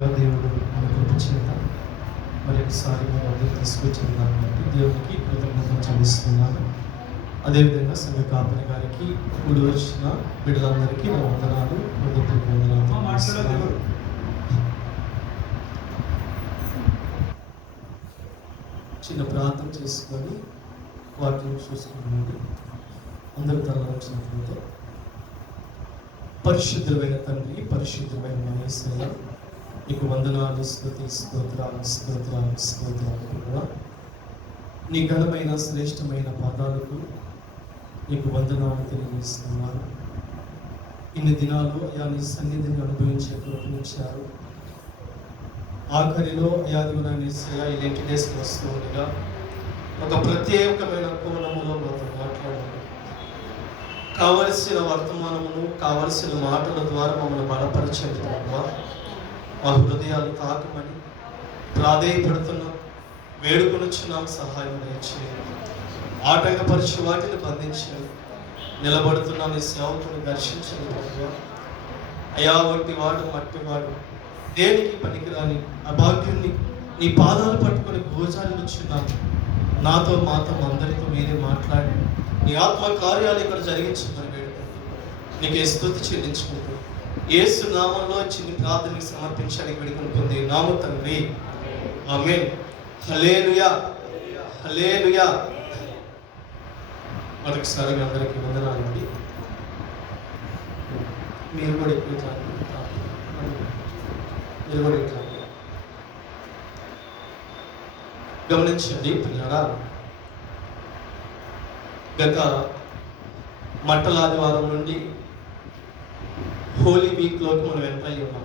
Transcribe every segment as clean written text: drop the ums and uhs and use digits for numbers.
దేవుడు మన కృప చేత మరొకసారి మన వద్దకు తీసుకొచ్చిన దాన్ని బట్టి దేవునికి కృతజ్ఞతలు చెల్లిస్తున్నాను. అదేవిధంగా సంఘ కాపరి గారికి కూడి వచ్చిన బిడ్డలందరికీ నా వందనాలు, వందనాలు. చిన్న ప్రార్థన చేసుకొని వాటిని చూసుకున్నాను. అందరూ తరలించినట్లయితే పరిశుద్ధమైన తండ్రి, పరిశుద్ధమైన యేసయ్య, నీకు వందనాలు, స్తోత్రాలు కూడా నీ ఘనమైన శ్రేష్టమైన పాదాలకు నీకు వందనాలు తెలియజేస్తున్నాను. ఇన్ని దినాలు అయా నీ సన్నిధిని అనుభవించే కృపనిచ్చారు. ఆఖరిలో అయా ఇలాంటి డేస్కి వస్తూ ఉండగా ఒక ప్రత్యేకమైన కోణములో మాతో మాట్లాడాలి. కావలసిన వర్తమానమును, కావలసిన మాటల ద్వారా మమ్మల్ని బలపరచండి. మా హృదయాలు తాకమని ప్రాధేయపడుతున్నాం, వేడుకొనుచున్నాం. సహాయం దయచేయండి. ఆటంకపరిచి వాటిని బంధించండి. నిలబడుతున్న నీ సేవకుని దర్శించండి. అయా వంటి వాడు మట్టివాడు, దేనికి పనికిరాని అభాగ్యుణ్ణి నీ పాదాలు పట్టుకొని గోచారించున్నాము. నాతో మాతో అందరితో మీరే మాట్లాడి నీ ఆత్మ కార్యాలు ఇక్కడ జరిగించమని వేడుకుంటూ నీకే స్తుతి చెల్లించుకుంటూ యేసు నామంలో చిన్ని ప్రార్థనకి సమర్పించడానికి వేడుకుంటుంది నామ తండ్రి, ఆమేన్. హల్లెలూయా, హల్లెలూయా. మరొకసారి అందరికీ వందనాలండి. మీరు కూడా ఇట్లా గమనించండి పిల్లరా. గత మట్టల ఆదివారం నుండి హోలీ వీక్లోకి మనం ఎంటర్ అయ్యి ఉన్నాం.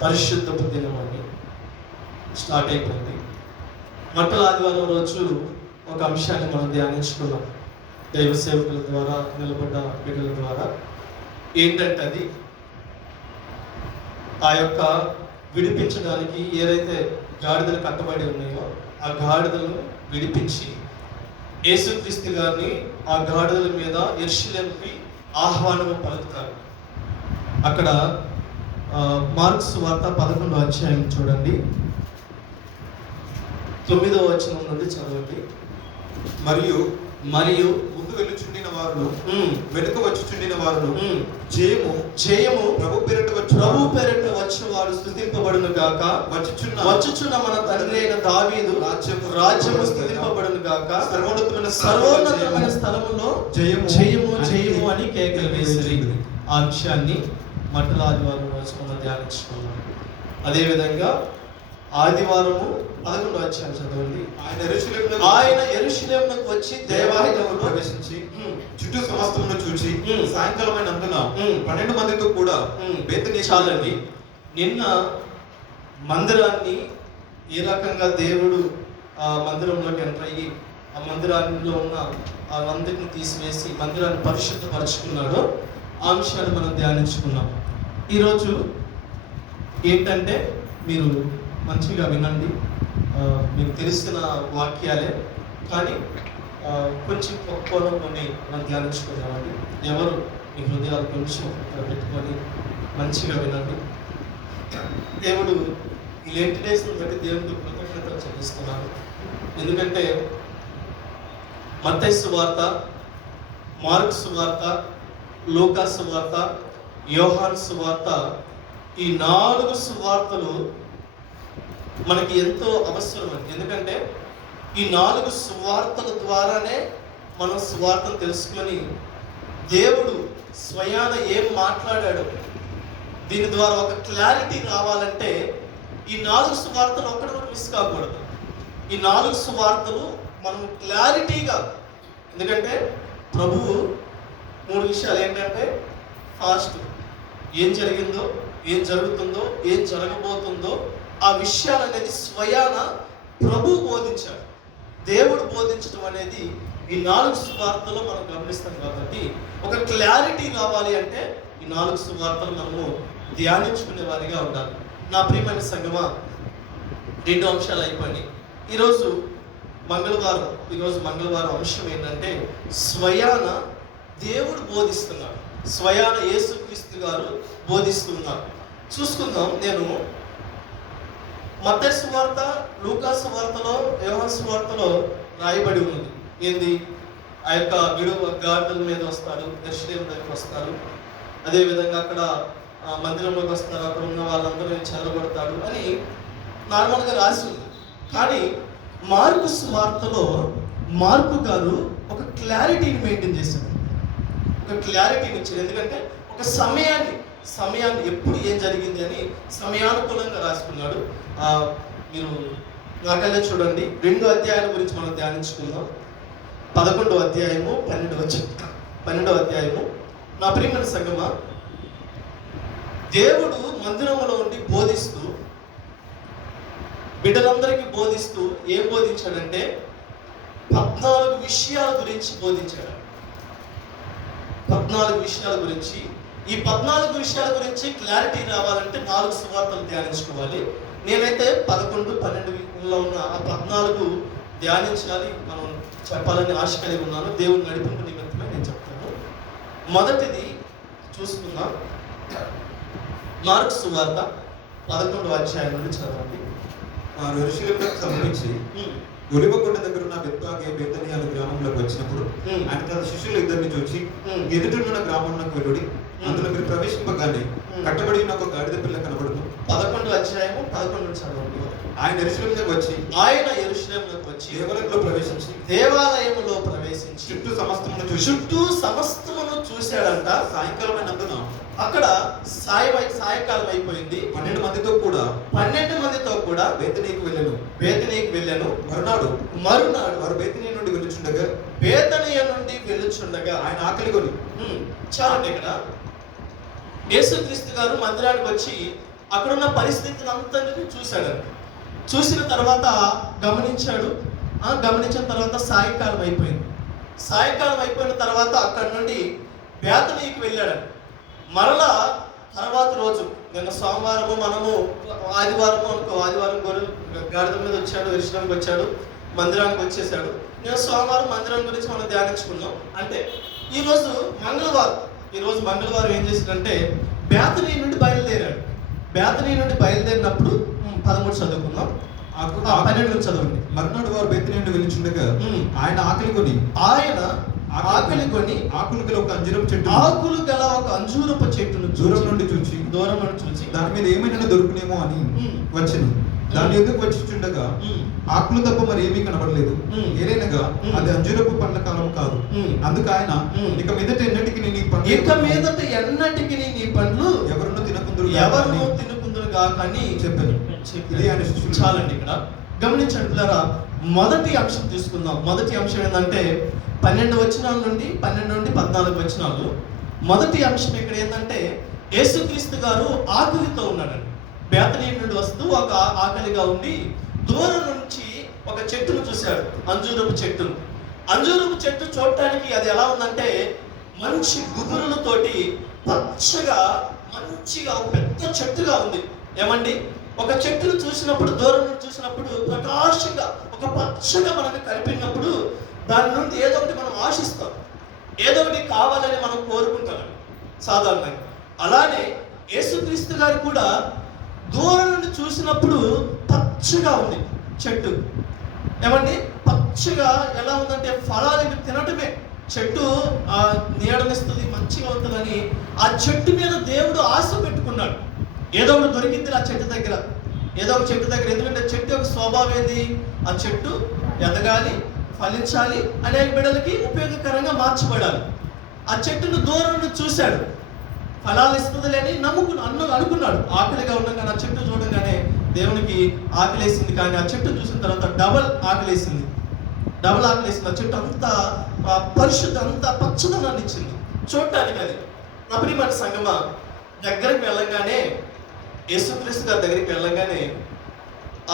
పరిశుద్ధపు దినం అని స్టార్ట్ అయిపోయింది. మట్టల ఆదివారం రోజు ఒక అంశాన్ని మనం ధ్యానించుకున్నాం దైవ సేవకుల ద్వారా, నిలబడ్డ బిడ్డల ద్వారా. ఏంటంటే అది ఆ యొక్క విడిపించడానికి ఏదైతే గాడిదలు కట్టబడి ఉన్నాయో ఆ గాడిదలను విడిపించి యేసుక్రీస్తు గారిని ఆ గాడిదల మీద యెరూషలేముకి ఆహ్వానము పలుకుతారు. అక్కడ మార్క్స్ వార్త 11వ అధ్యాయం చూడండి, 9వ వచనం నుండి చదవండి. మరియు ముందు వెళ్ళుచుండిన వారు వెనుక వచ్చుచుండిన వారు జయము ప్రభు పేరిట వచ్చి వారు స్తుతింపబడును గాక. వచ్చుచున్న మన తండ్రి అయిన దావీదు రాజ్యము స్తుతింపబడును గాక. సర్వోన్నతమైన స్థలములో జయము అని కేకలు వేసిరి. ఆ అంశాన్ని మట్టల ఆదివారం రోజు మనం ధ్యానించుకున్నాం. అదేవిధంగా ఆదివారము 11వ అధ్యాయం చదవండి. ఆయన యెరూషలేమునకు వచ్చి దేవాలయములో ప్రవేశించి చుట్టూ సమస్తమును చూచి సాయంకాలమైనందున 12 మందితో కూడా చాలండి. నిన్న మందిరాన్ని ఏ రకంగా దేవుడు ఆ మందిరంలోకి ఎంటర్ అయ్యి ఆ మందిరాల్లో ఉన్న ఆ అందరిని తీసివేసి మందిరాన్ని పరిశుద్ధపరచుకున్నాడో ఆ అంశాన్ని మనం ధ్యానించుకున్నాం. ఈరోజు ఏంటంటే మీరు మంచిగా వినండి. మీకు తెలిసిన వాక్యాలే కానీ కొంచెం కోణంలోనే మనం ధ్యానించుకున్నామండి. ఎవరు మీ హృదయాలు కొంచెం పెట్టుకొని మంచిగా వినండి. దేవుడు ఈ లేట్ డేస్ని బట్టి దేవుడికి కృతజ్ఞతలు చెల్లిస్తున్నాను. ఎందుకంటే మత్తయి సువార్త, మార్కు సువార్త, లూకా సువార్త, యోహాను సువార్త, ఈ 4 సువార్తలు మనకి ఎంతో అవసరం. ఎందుకంటే ఈ 4 సువార్తల ద్వారానే మనం సువార్తను తెలుసుకొని దేవుడు స్వయాన ఏం మాట్లాడాడు దీని ద్వారా ఒక క్లారిటీ రావాలంటే ఈ 4 సువార్తలు ఒక్కటి కూడా మిస్ కాకూడదు. ఈ 4 సువార్తలు మనం క్లారిటీగా, ఎందుకంటే ప్రభువు 3 విషయాలు ఏంటంటే ఫాస్ట్, ఏం జరిగిందో, ఏం జరుగుతుందో, ఏం జరగబోతుందో ఆ విషయాలు అనేది స్వయాన ప్రభువు బోధించాడు. దేవుడు బోధించడం అనేది ఈ 4 సువార్తలు మనం గమనిస్తాం. కాబట్టి ఒక క్లారిటీ రావాలి అంటే ఈ 4 సువార్తలు మనము ధ్యానించుకునే వారిగా ఉండాలి. నా ప్రియమైన సంగమా, 2 అంశాలు అయిపోయి ఈరోజు మంగళవారం అంశం ఏంటంటే స్వయాన దేవుడు బోధిస్తున్నాడు, స్వయాన యేసుక్రీస్తు గారు బోధిస్తున్నారు. చూసుకుందాం. నేను మత్తయి సువార్త, లూకా సువార్తలో, యోహాను సువార్తలో రాయబడి ఉన్నది. ఏంది? ఆ యొక్క విడువ గాడిదల మీద వస్తారు, యెరూషలేము దగ్గరికి వస్తారు, అదేవిధంగా అక్కడ మందిరంలోకి వస్తారు, అక్కడ ఉన్న వాళ్ళందరూ చెదరగొడతాడు అని నార్మల్గా రాసి ఉంది. కానీ మార్కు సువార్తలో మార్కు గారు ఒక క్లారిటీని మెయింటైన్ చేశారు, ఒక క్లారిటీని ఇచ్చారు. ఎందుకంటే ఒక సమయాన్ని ఎప్పుడు ఏం జరిగింది అని సమయానుకూలంగా రాసుకున్నాడు. మీరు నాకల్లే చూడండి, 2 అధ్యాయాల గురించి మనం ధ్యానించుకుందాం. 11వ అధ్యాయము 12వ అధ్యాయము. నా ప్రియమైన సంగమా, దేవుడు మందిరంలో ఉండి బోధిస్తూ, బిడ్డలందరికీ బోధిస్తూ ఏం బోధించాడంటే 14 విషయాల గురించి బోధించాడు. 14 విషయాల గురించి. ఈ 14 విషయాల గురించి క్లారిటీ రావాలంటే 4 సువార్తలు ధ్యానించుకోవాలి. నేనైతే 11, 12లో ఉన్న ఆ 14 ధ్యానించాలి, మనం చెప్పాలని ఆశ కలిగి ఉన్నాను. దేవుని నడిపింపు నిమిత్తమే నేను చెప్తాను. మొదటిది చూసుకుందాం. మార్కు సువార్త 11వ అధ్యాయం నుండి చదవండి. వారు యెరూషలేమునకు సమీపించి ఒలివకొండ దగ్గర ఉన్న బెత్ఫాగే బేతనియ అనే గ్రామంలోకి వచ్చినప్పుడు ఆయన తన శిష్యులు 2 చూచి, ఎదుటనున్న గ్రామంలోకి వెళ్ళుడి, అందులో మీరు ప్రవేశింపగానే కట్టబడి ఉన్న ఒక గాడిద పిల్ల కనబడును. 11వ అధ్యాయము 11 చదవండి. ఆయన యెరూషలేమునకు వచ్చి దేవాలయములో ప్రవేశించి చుట్టూ సమస్తమును చూశాడంట. సాయంకాలమైనందున అక్కడ సాయంకాలం అయిపోయింది. 12 మందితో కూడా బేతనీకి వెళ్ళాను. మరునాడు వారు బేతనీ నుండి వెళ్ళుచుండగా ఆయన ఆకలి కొని. చాలండి. ఇక్కడ యేసుక్రీస్తు గారు మందిరానికి వచ్చి అక్కడున్న పరిస్థితిని అంతటిని చూశాడు. చూసిన తర్వాత గమనించిన తర్వాత సాయంకాలం అయిపోయిన తర్వాత అక్కడి నుండి బేతనీకి వెళ్ళాడు. మరలా తర్వాత రోజు, నిన్న సోమవారము, మనము ఆదివారం గాడిద మీద వచ్చాడు, యెరూషలేముకి వచ్చాడు, మందిరానికి వచ్చేసాడు. నేను సోమవారం మందిరం గురించి మనం ధ్యానించుకున్నాం. అంటే ఈరోజు మంగళవారం ఏం చేశాడంటే బేతనీ నుండి బయలుదేరాడు. బేతనీ నుండి బయలుదేరినప్పుడు 13 చదువుకుందాం, 12 చదవండి. మర్నాడు వారు బేతనీ నుండి వెళ్ళుచుండగా ఆయన ఆకలి కొని ఆకులు గల ఒక అంజూరపు చెట్టును దూరం నుండి చూచి దాని మీద ఏమైనా దొరుకునేమో అని వచ్చెను. దాని ఎదురుకు వచ్చుచుండగా ఆకులు తప్ప మరి ఏమీ కనబడలేదు. ఏదైనగా అది అంజూరపు పండ్ల కాలం కాదు. అందుకు ఆయన ఇక మీదట ఎన్నటికి నీ పండ్లు ఎవరును తినకుందురు కానీ చెప్పాను. చాలండి. ఇక్కడ గమనించండి పిల్లరా, మొదటి అంశం తీసుకుందాం. మొదటి అంశం ఏంటంటే 12 వచనాల నుండి 14 వచనాలు. మొదటి అంశం ఇక్కడ ఏంటంటే యేసుక్రీస్తు గారు ఆకలితో ఉన్నాడండి. బేతనీ నుండి వస్తూ ఒక ఆకలిగా ఉండి దూరం నుంచి ఒక చెట్టును చూశాడు, అంజూరపు చెట్టు చూడటానికి అది ఎలా ఉందంటే మంచి గుబురులతోటి మంచిగా ఒక పెద్ద చెట్టుగా ఉంది. ఏమండి, ఒక చెట్టును చూసినప్పుడు, దూరం నుండి చూసినప్పుడు ప్రకాశంగా ఒక పచ్చగా మనకు కనిపినప్పుడు దాని నుండి ఏదో ఒకటి మనం ఆశిస్తాం, ఏదో ఒకటి కావాలని మనం కోరుకుంటాం సాధారణంగా. అలానే యేసుక్రీస్తు గారు కూడా దూరం నుండి చూసినప్పుడు పచ్చగా ఉంది చెట్టు. ఏమండి, పచ్చగా ఎలా ఉందంటే ఫలాలు తినటమే. చెట్టు నీడనిస్తుంది, మంచిగా ఉంటుందని ఆ చెట్టు మీద దేవుడు ఆశ పెట్టుకున్నాడు. ఏదో ఒకటి దొరికింది ఆ చెట్టు దగ్గర, ఎందుకంటే చెట్టు యొక్క స్వభావం ఏంది? ఆ చెట్టు ఎదగాలి, ఫలించాలి, అనేక బిడ్డలకి ఉపయోగకరంగా మార్చబడాలి. ఆ చెట్టును దూరం నుండి చూశాడు, ఫలాలు ఇస్తుందిలే అని అనుకున్నాడు. ఆకలిగా ఉండగా ఆ చెట్టు చూడగానే దేవునికి ఆకలేసింది. కానీ ఆ చెట్టు చూసిన తర్వాత డబల్ ఆకలేసింది. ఆ చెట్టు అంతా పరిశుద్ధ, అంతా పచ్చదనాన్ని ఇచ్చింది చూడటానికి. అది నా ప్రియమైన సంగమా, దగ్గరికి వెళ్ళగానే, యేసుక్రీస్తు గారి దగ్గరికి వెళ్ళగానే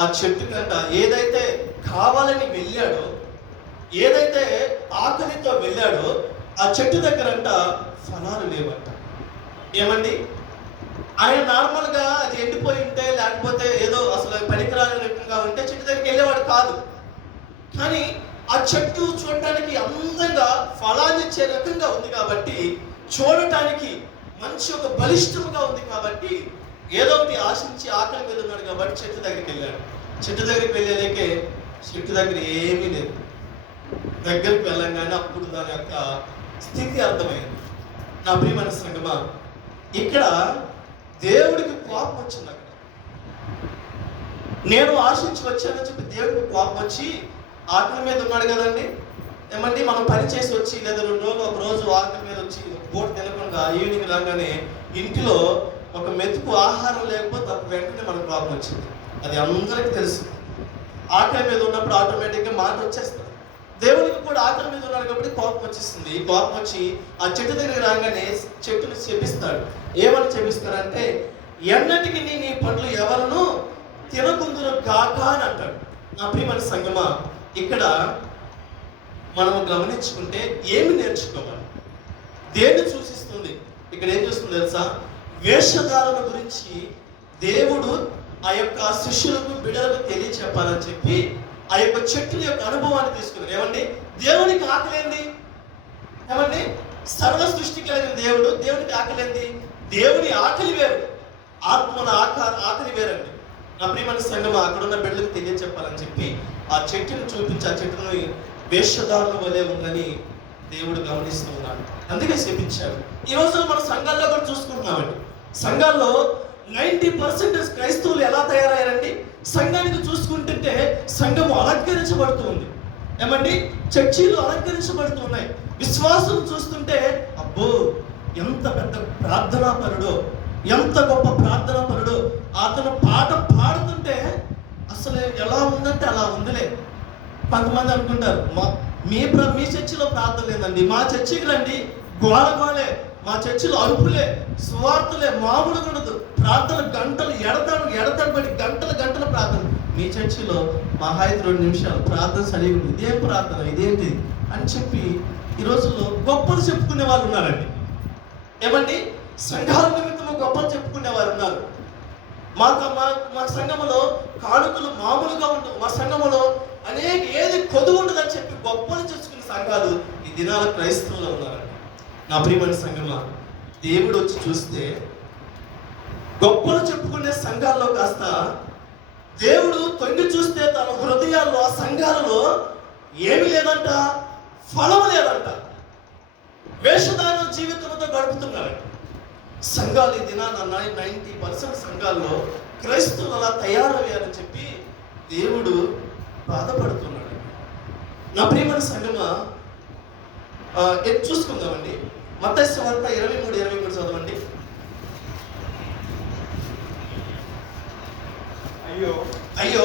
ఆ చెట్టు కంట ఏదైతే కావాలని వెళ్ళాడో, ఏదైతే ఆకలితో వెళ్ళాడో ఆ చెట్టు దగ్గరంట ఫలాలు లేవంట. ఏమండి, ఆయన నార్మల్గా అది ఎండిపోయి ఉంటే, లేకపోతే ఏదో అసలు పనికిరాని రకంగా ఉంటే చెట్టు దగ్గరికి వెళ్ళేవాడు కాదు. కానీ ఆ చెట్టు చూడటానికి అందంగా ఫలాన్ని ఇచ్చే రకంగా ఉంది కాబట్టి, చూడటానికి మంచి ఒక బలిష్టముగా ఉంది కాబట్టి ఏదో ఒకటి ఆశించి ఆకలి మీద ఉన్నాడు కాబట్టి చెట్టు దగ్గరికి వెళ్ళాడు. చెట్టు దగ్గరికి వెళ్ళేలేకే చెట్టు దగ్గర ఏమీ లేదు. దగ్గరికి వెళ్ళంగానే అప్పుడు దాని యొక్క స్థితి అర్థమైంది. నా ప్రియమైన సంగమా, ఇక్కడ దేవుడికి కోపం వచ్చింది. అక్కడ నేను ఆశించి వచ్చానని చెప్పి దేవుడికి కోపం వచ్చి ఆకలి మీద ఉన్నాడు కదండి. ఏమండి, మనం పని చేసి వచ్చి లేదా 2 రోజులు ఒక రోజు ఆకలి మీద వచ్చి పూట తినకుండా ఈవినింగ్ రాగానే ఇంటిలో ఒక మెతుకు ఆహారం లేకపోతే అప్పుడు వెంటనే మనకు కోపం వచ్చింది. అది అందరికీ తెలుసు. ఆకలి మీద ఉన్నప్పుడు ఆటోమేటిక్గా మాట వచ్చేస్తుంది. దేవుడికి కూడా ఆకలి మీద ఉన్నాడు కాబట్టి కోపం వచ్చేస్తుంది. కోపం వచ్చి ఆ చెట్టు దగ్గరికి రాగానే చెట్టుని చెపిస్తాడు. ఏమని చెపిస్తాడంటే, ఎన్నటికి నీ పండ్లు ఎవరును తినకుందురు కాక అని అంటాడు. నా ప్రియమైన సంగమా, ఇక్కడ మనము గమనించుకుంటే ఏమి నేర్చుకోవాలి, దేన్ని సూచిస్తుంది? ఇక్కడ ఏం చూస్తుంది తెలుసా? వేషధారణ గురించి దేవుడు ఆ యొక్క శిష్యులకు బిడ్డలకు తెలియచెప్పాలని చెప్పి ఆ యొక్క చెట్టుల యొక్క అనుభవాన్ని తీసుకున్నారు. ఏమండి, దేవునికి ఆకలేంది? ఏమండి, సర్వ సృష్టి కలిగిన దేవుడు, దేవునికి ఆకలేంది? దేవుని ఆకలి వేరు, ఆత్మల ఆకలి వేరండి. నా ప్రియమైన సంగమా, అక్కడున్న బిడ్డలకు తెలియచెప్పాలని చెప్పి ఆ చెట్టును చూపించి ఆ చెట్టును వేషధారణ వలె ఉందని దేవుడు గమనిస్తూ ఉన్నాడు. అందుకే శపించాడు. ఈ రోజు మన సంఘాల్లో కూడా చూసుకుంటున్నామండి. సంఘాల్లో 90% క్రైస్తవులు ఎలా తయారయ్యారండి? సంఘానికి చూసుకుంటుంటే సంఘము అలంకరించబడుతూ ఉంది. ఏమండి, చర్చీలు అలంకరించబడుతూ ఉన్నాయి. విశ్వాసం చూస్తుంటే అబ్బో ఎంత పెద్ద ప్రార్థనాపరుడో, ఎంత గొప్ప ప్రార్థనాపరుడో, అతను పాట పాడుతుంటే అసలు ఎలా ఉందంటే అలా ఉందిలే. కొంతమంది అనుకుంటారు మీ చర్చిలో ప్రార్థన లేదండి, మా చర్చికి రండి, గోలే, మా చర్చిలో అరుపులే, సువార్తలే, మామూలుగా ఉండదు, ప్రార్థన గంటలు ఎడతడబడి గంటల ప్రార్థన. మీ చర్చిలో మహా 2 నిమిషాలు ప్రార్థన సరిగా ఉంది, ఇదేం ప్రార్థన, ఇదేంటి అని చెప్పి ఈ రోజుల్లో గొప్పలు చెప్పుకునే వాళ్ళు ఉన్నారండి. ఏమండి, సంఘాల నిమిత్తము గొప్పలు చెప్పుకునే వారు ఉన్నారు. మా సంఘములో కానుకలు మామూలుగా ఉండవు, మా సంఘములో ఏది కొదువు ఉండదని చెప్పి గొప్పలు చేసుకునే సంఘాలు ఈ దినాల క్రైస్తవుల్లో ఉన్నారండి. నా ప్రియమైన సంఘమా, దేవుడు వచ్చి చూస్తే గొప్పలు చెప్పుకునే సంఘాల్లో కాస్త దేవుడు తొంగి చూస్తే తన హృదయాల్లో ఆ సంఘాలలో ఏమి లేదంట, ఫలం లేదంట. వేషధారణ జీవితంతో గడుపుతున్నారు సంఘాలు ఈ దినాన. 90% సంఘాల్లో క్రైస్తవులు అలా తయారయ్యారని చెప్పి దేవుడు బాధపడుతున్నాడు. నా ప్రియమైన సంఘమా, చూసుకుందామండి. మత్తయి సువార్త 23 చదవండి. అయ్యో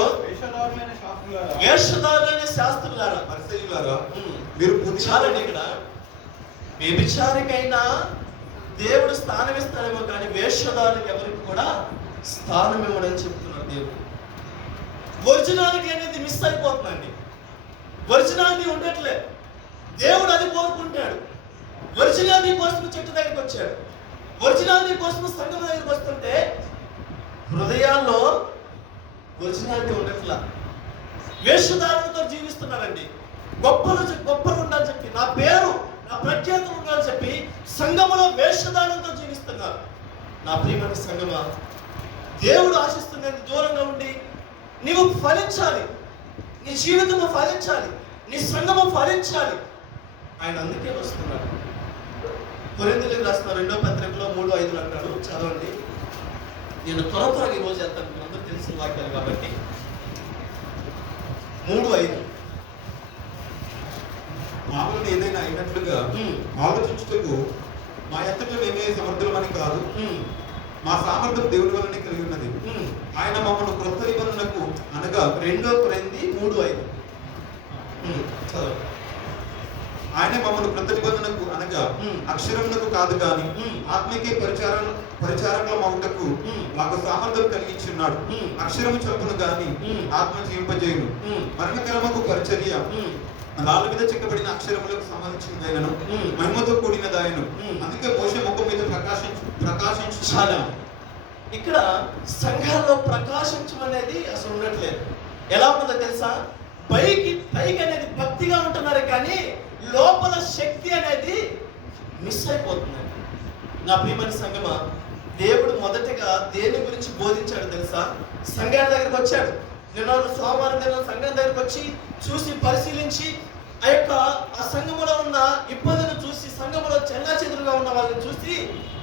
వేషధారులైన శాస్త్రులారా, పరిసయ్యులారా, మీరు చాలండి. ఇక్కడ వ్యభిచారికైనా దేవుడు స్థానం ఇస్తాడేమో కానీ వేషధారులకు ఎవరికి కూడా స్థానం ఇవ్వడని చెప్తున్నాడు దేవుడు. ఒరిజినాలిటీ అనేది మిస్ అయిపోతుందండి. ఒరిజినాలిటీ ఉండట్లే. దేవుడు అది కోరుకుంటాడు. ఒరిజినాలిటీ కోసం చెట్టు దగ్గరికి వచ్చాడు. ఒరిజినాలిటీ కోసం సంఘం దగ్గరికి వస్తుంటే హృదయాల్లో ఒరిజినాలిటీ ఉండట్లా. వేషధారణతో జీవిస్తున్నారండి. గొప్పలు ఉండాలని చెప్పి, నా పేరు నా ప్రఖ్యాతం ఉండాలని చెప్పి సంఘములో వేషధారణతో జీవిస్తున్నారు. నా ప్రియమైన సంఘమా, దేవుడు ఆశిస్తున్నది దూరంగా ఉండి నీవు ఫలించాలి, నీ జీవితము ఫలించాలి, నీ సంఘము ఫలించాలి. ఆయన అందుకే వస్తున్నాడు. కొరింథీయులకు రాసిన 2వ పత్రికలో 3:5 అంటాడు, చదవండి. నేను త్వరగా ఈరోజు వెళ్తాను, మీకు అందరూ తెలిసిన వాక్యాలు కాబట్టి. 3:5 మామూలు ఏదైనా అయినట్లుగా ఆలోచించుటకు మా ఎత్తట్లో మేమే సమర్థులమని కాదు, మా సామర్థ్యం దేవుని వల్లనే కలిగి ఉన్నది. ఆయన మమ్మల్ని క్రొత్త నిబంధనకు అనగా 2 కొరింథీ 3:5 ఆయన మమ్మల్ని క్రొత్త నిబంధనకు అనగా అక్షరములకు కాదు కానీ ఆత్మకే పరిచారకుల మౌటకు మాకు సామర్థ్యం కలిగించున్నాడు. అక్షరము చొప్పును గాని ఆత్మ జీవింపజేయును. మరణకరముకు పరిచర్య రాళ్ళ మీద చెక్కబడిన అక్షరములకు సంబంధించినదైనను మహిమతో కూడినదాయను. అందుకే మోషే ముఖం మీద ప్రకాశించు. చాలా ఇక్కడ సంఘాల్లో ప్రకాశించడం అనేది అసలు ఉండట్లేదు. ఎలా ఉంటుందో తెలుసా? పైకి అనేది భక్తిగా ఉంటున్నారు కానీ లోపల శక్తి అనేది మిస్ అయిపోతుందండి. నా ప్రియమైన సంగమా, దేవుడు మొదటగా దేని గురించి బోధించాడు తెలుసా? సంఘాల దగ్గరికి వచ్చాడు. నిన్న సోమవారం దిన సంఘం దగ్గరికి వచ్చి చూసి పరిశీలించి ఆ సంఘములో ఉన్న ఇబ్బందులు చూసి, సంఘములో చెల్లాచెదురుగా ఉన్న వాళ్ళని చూసి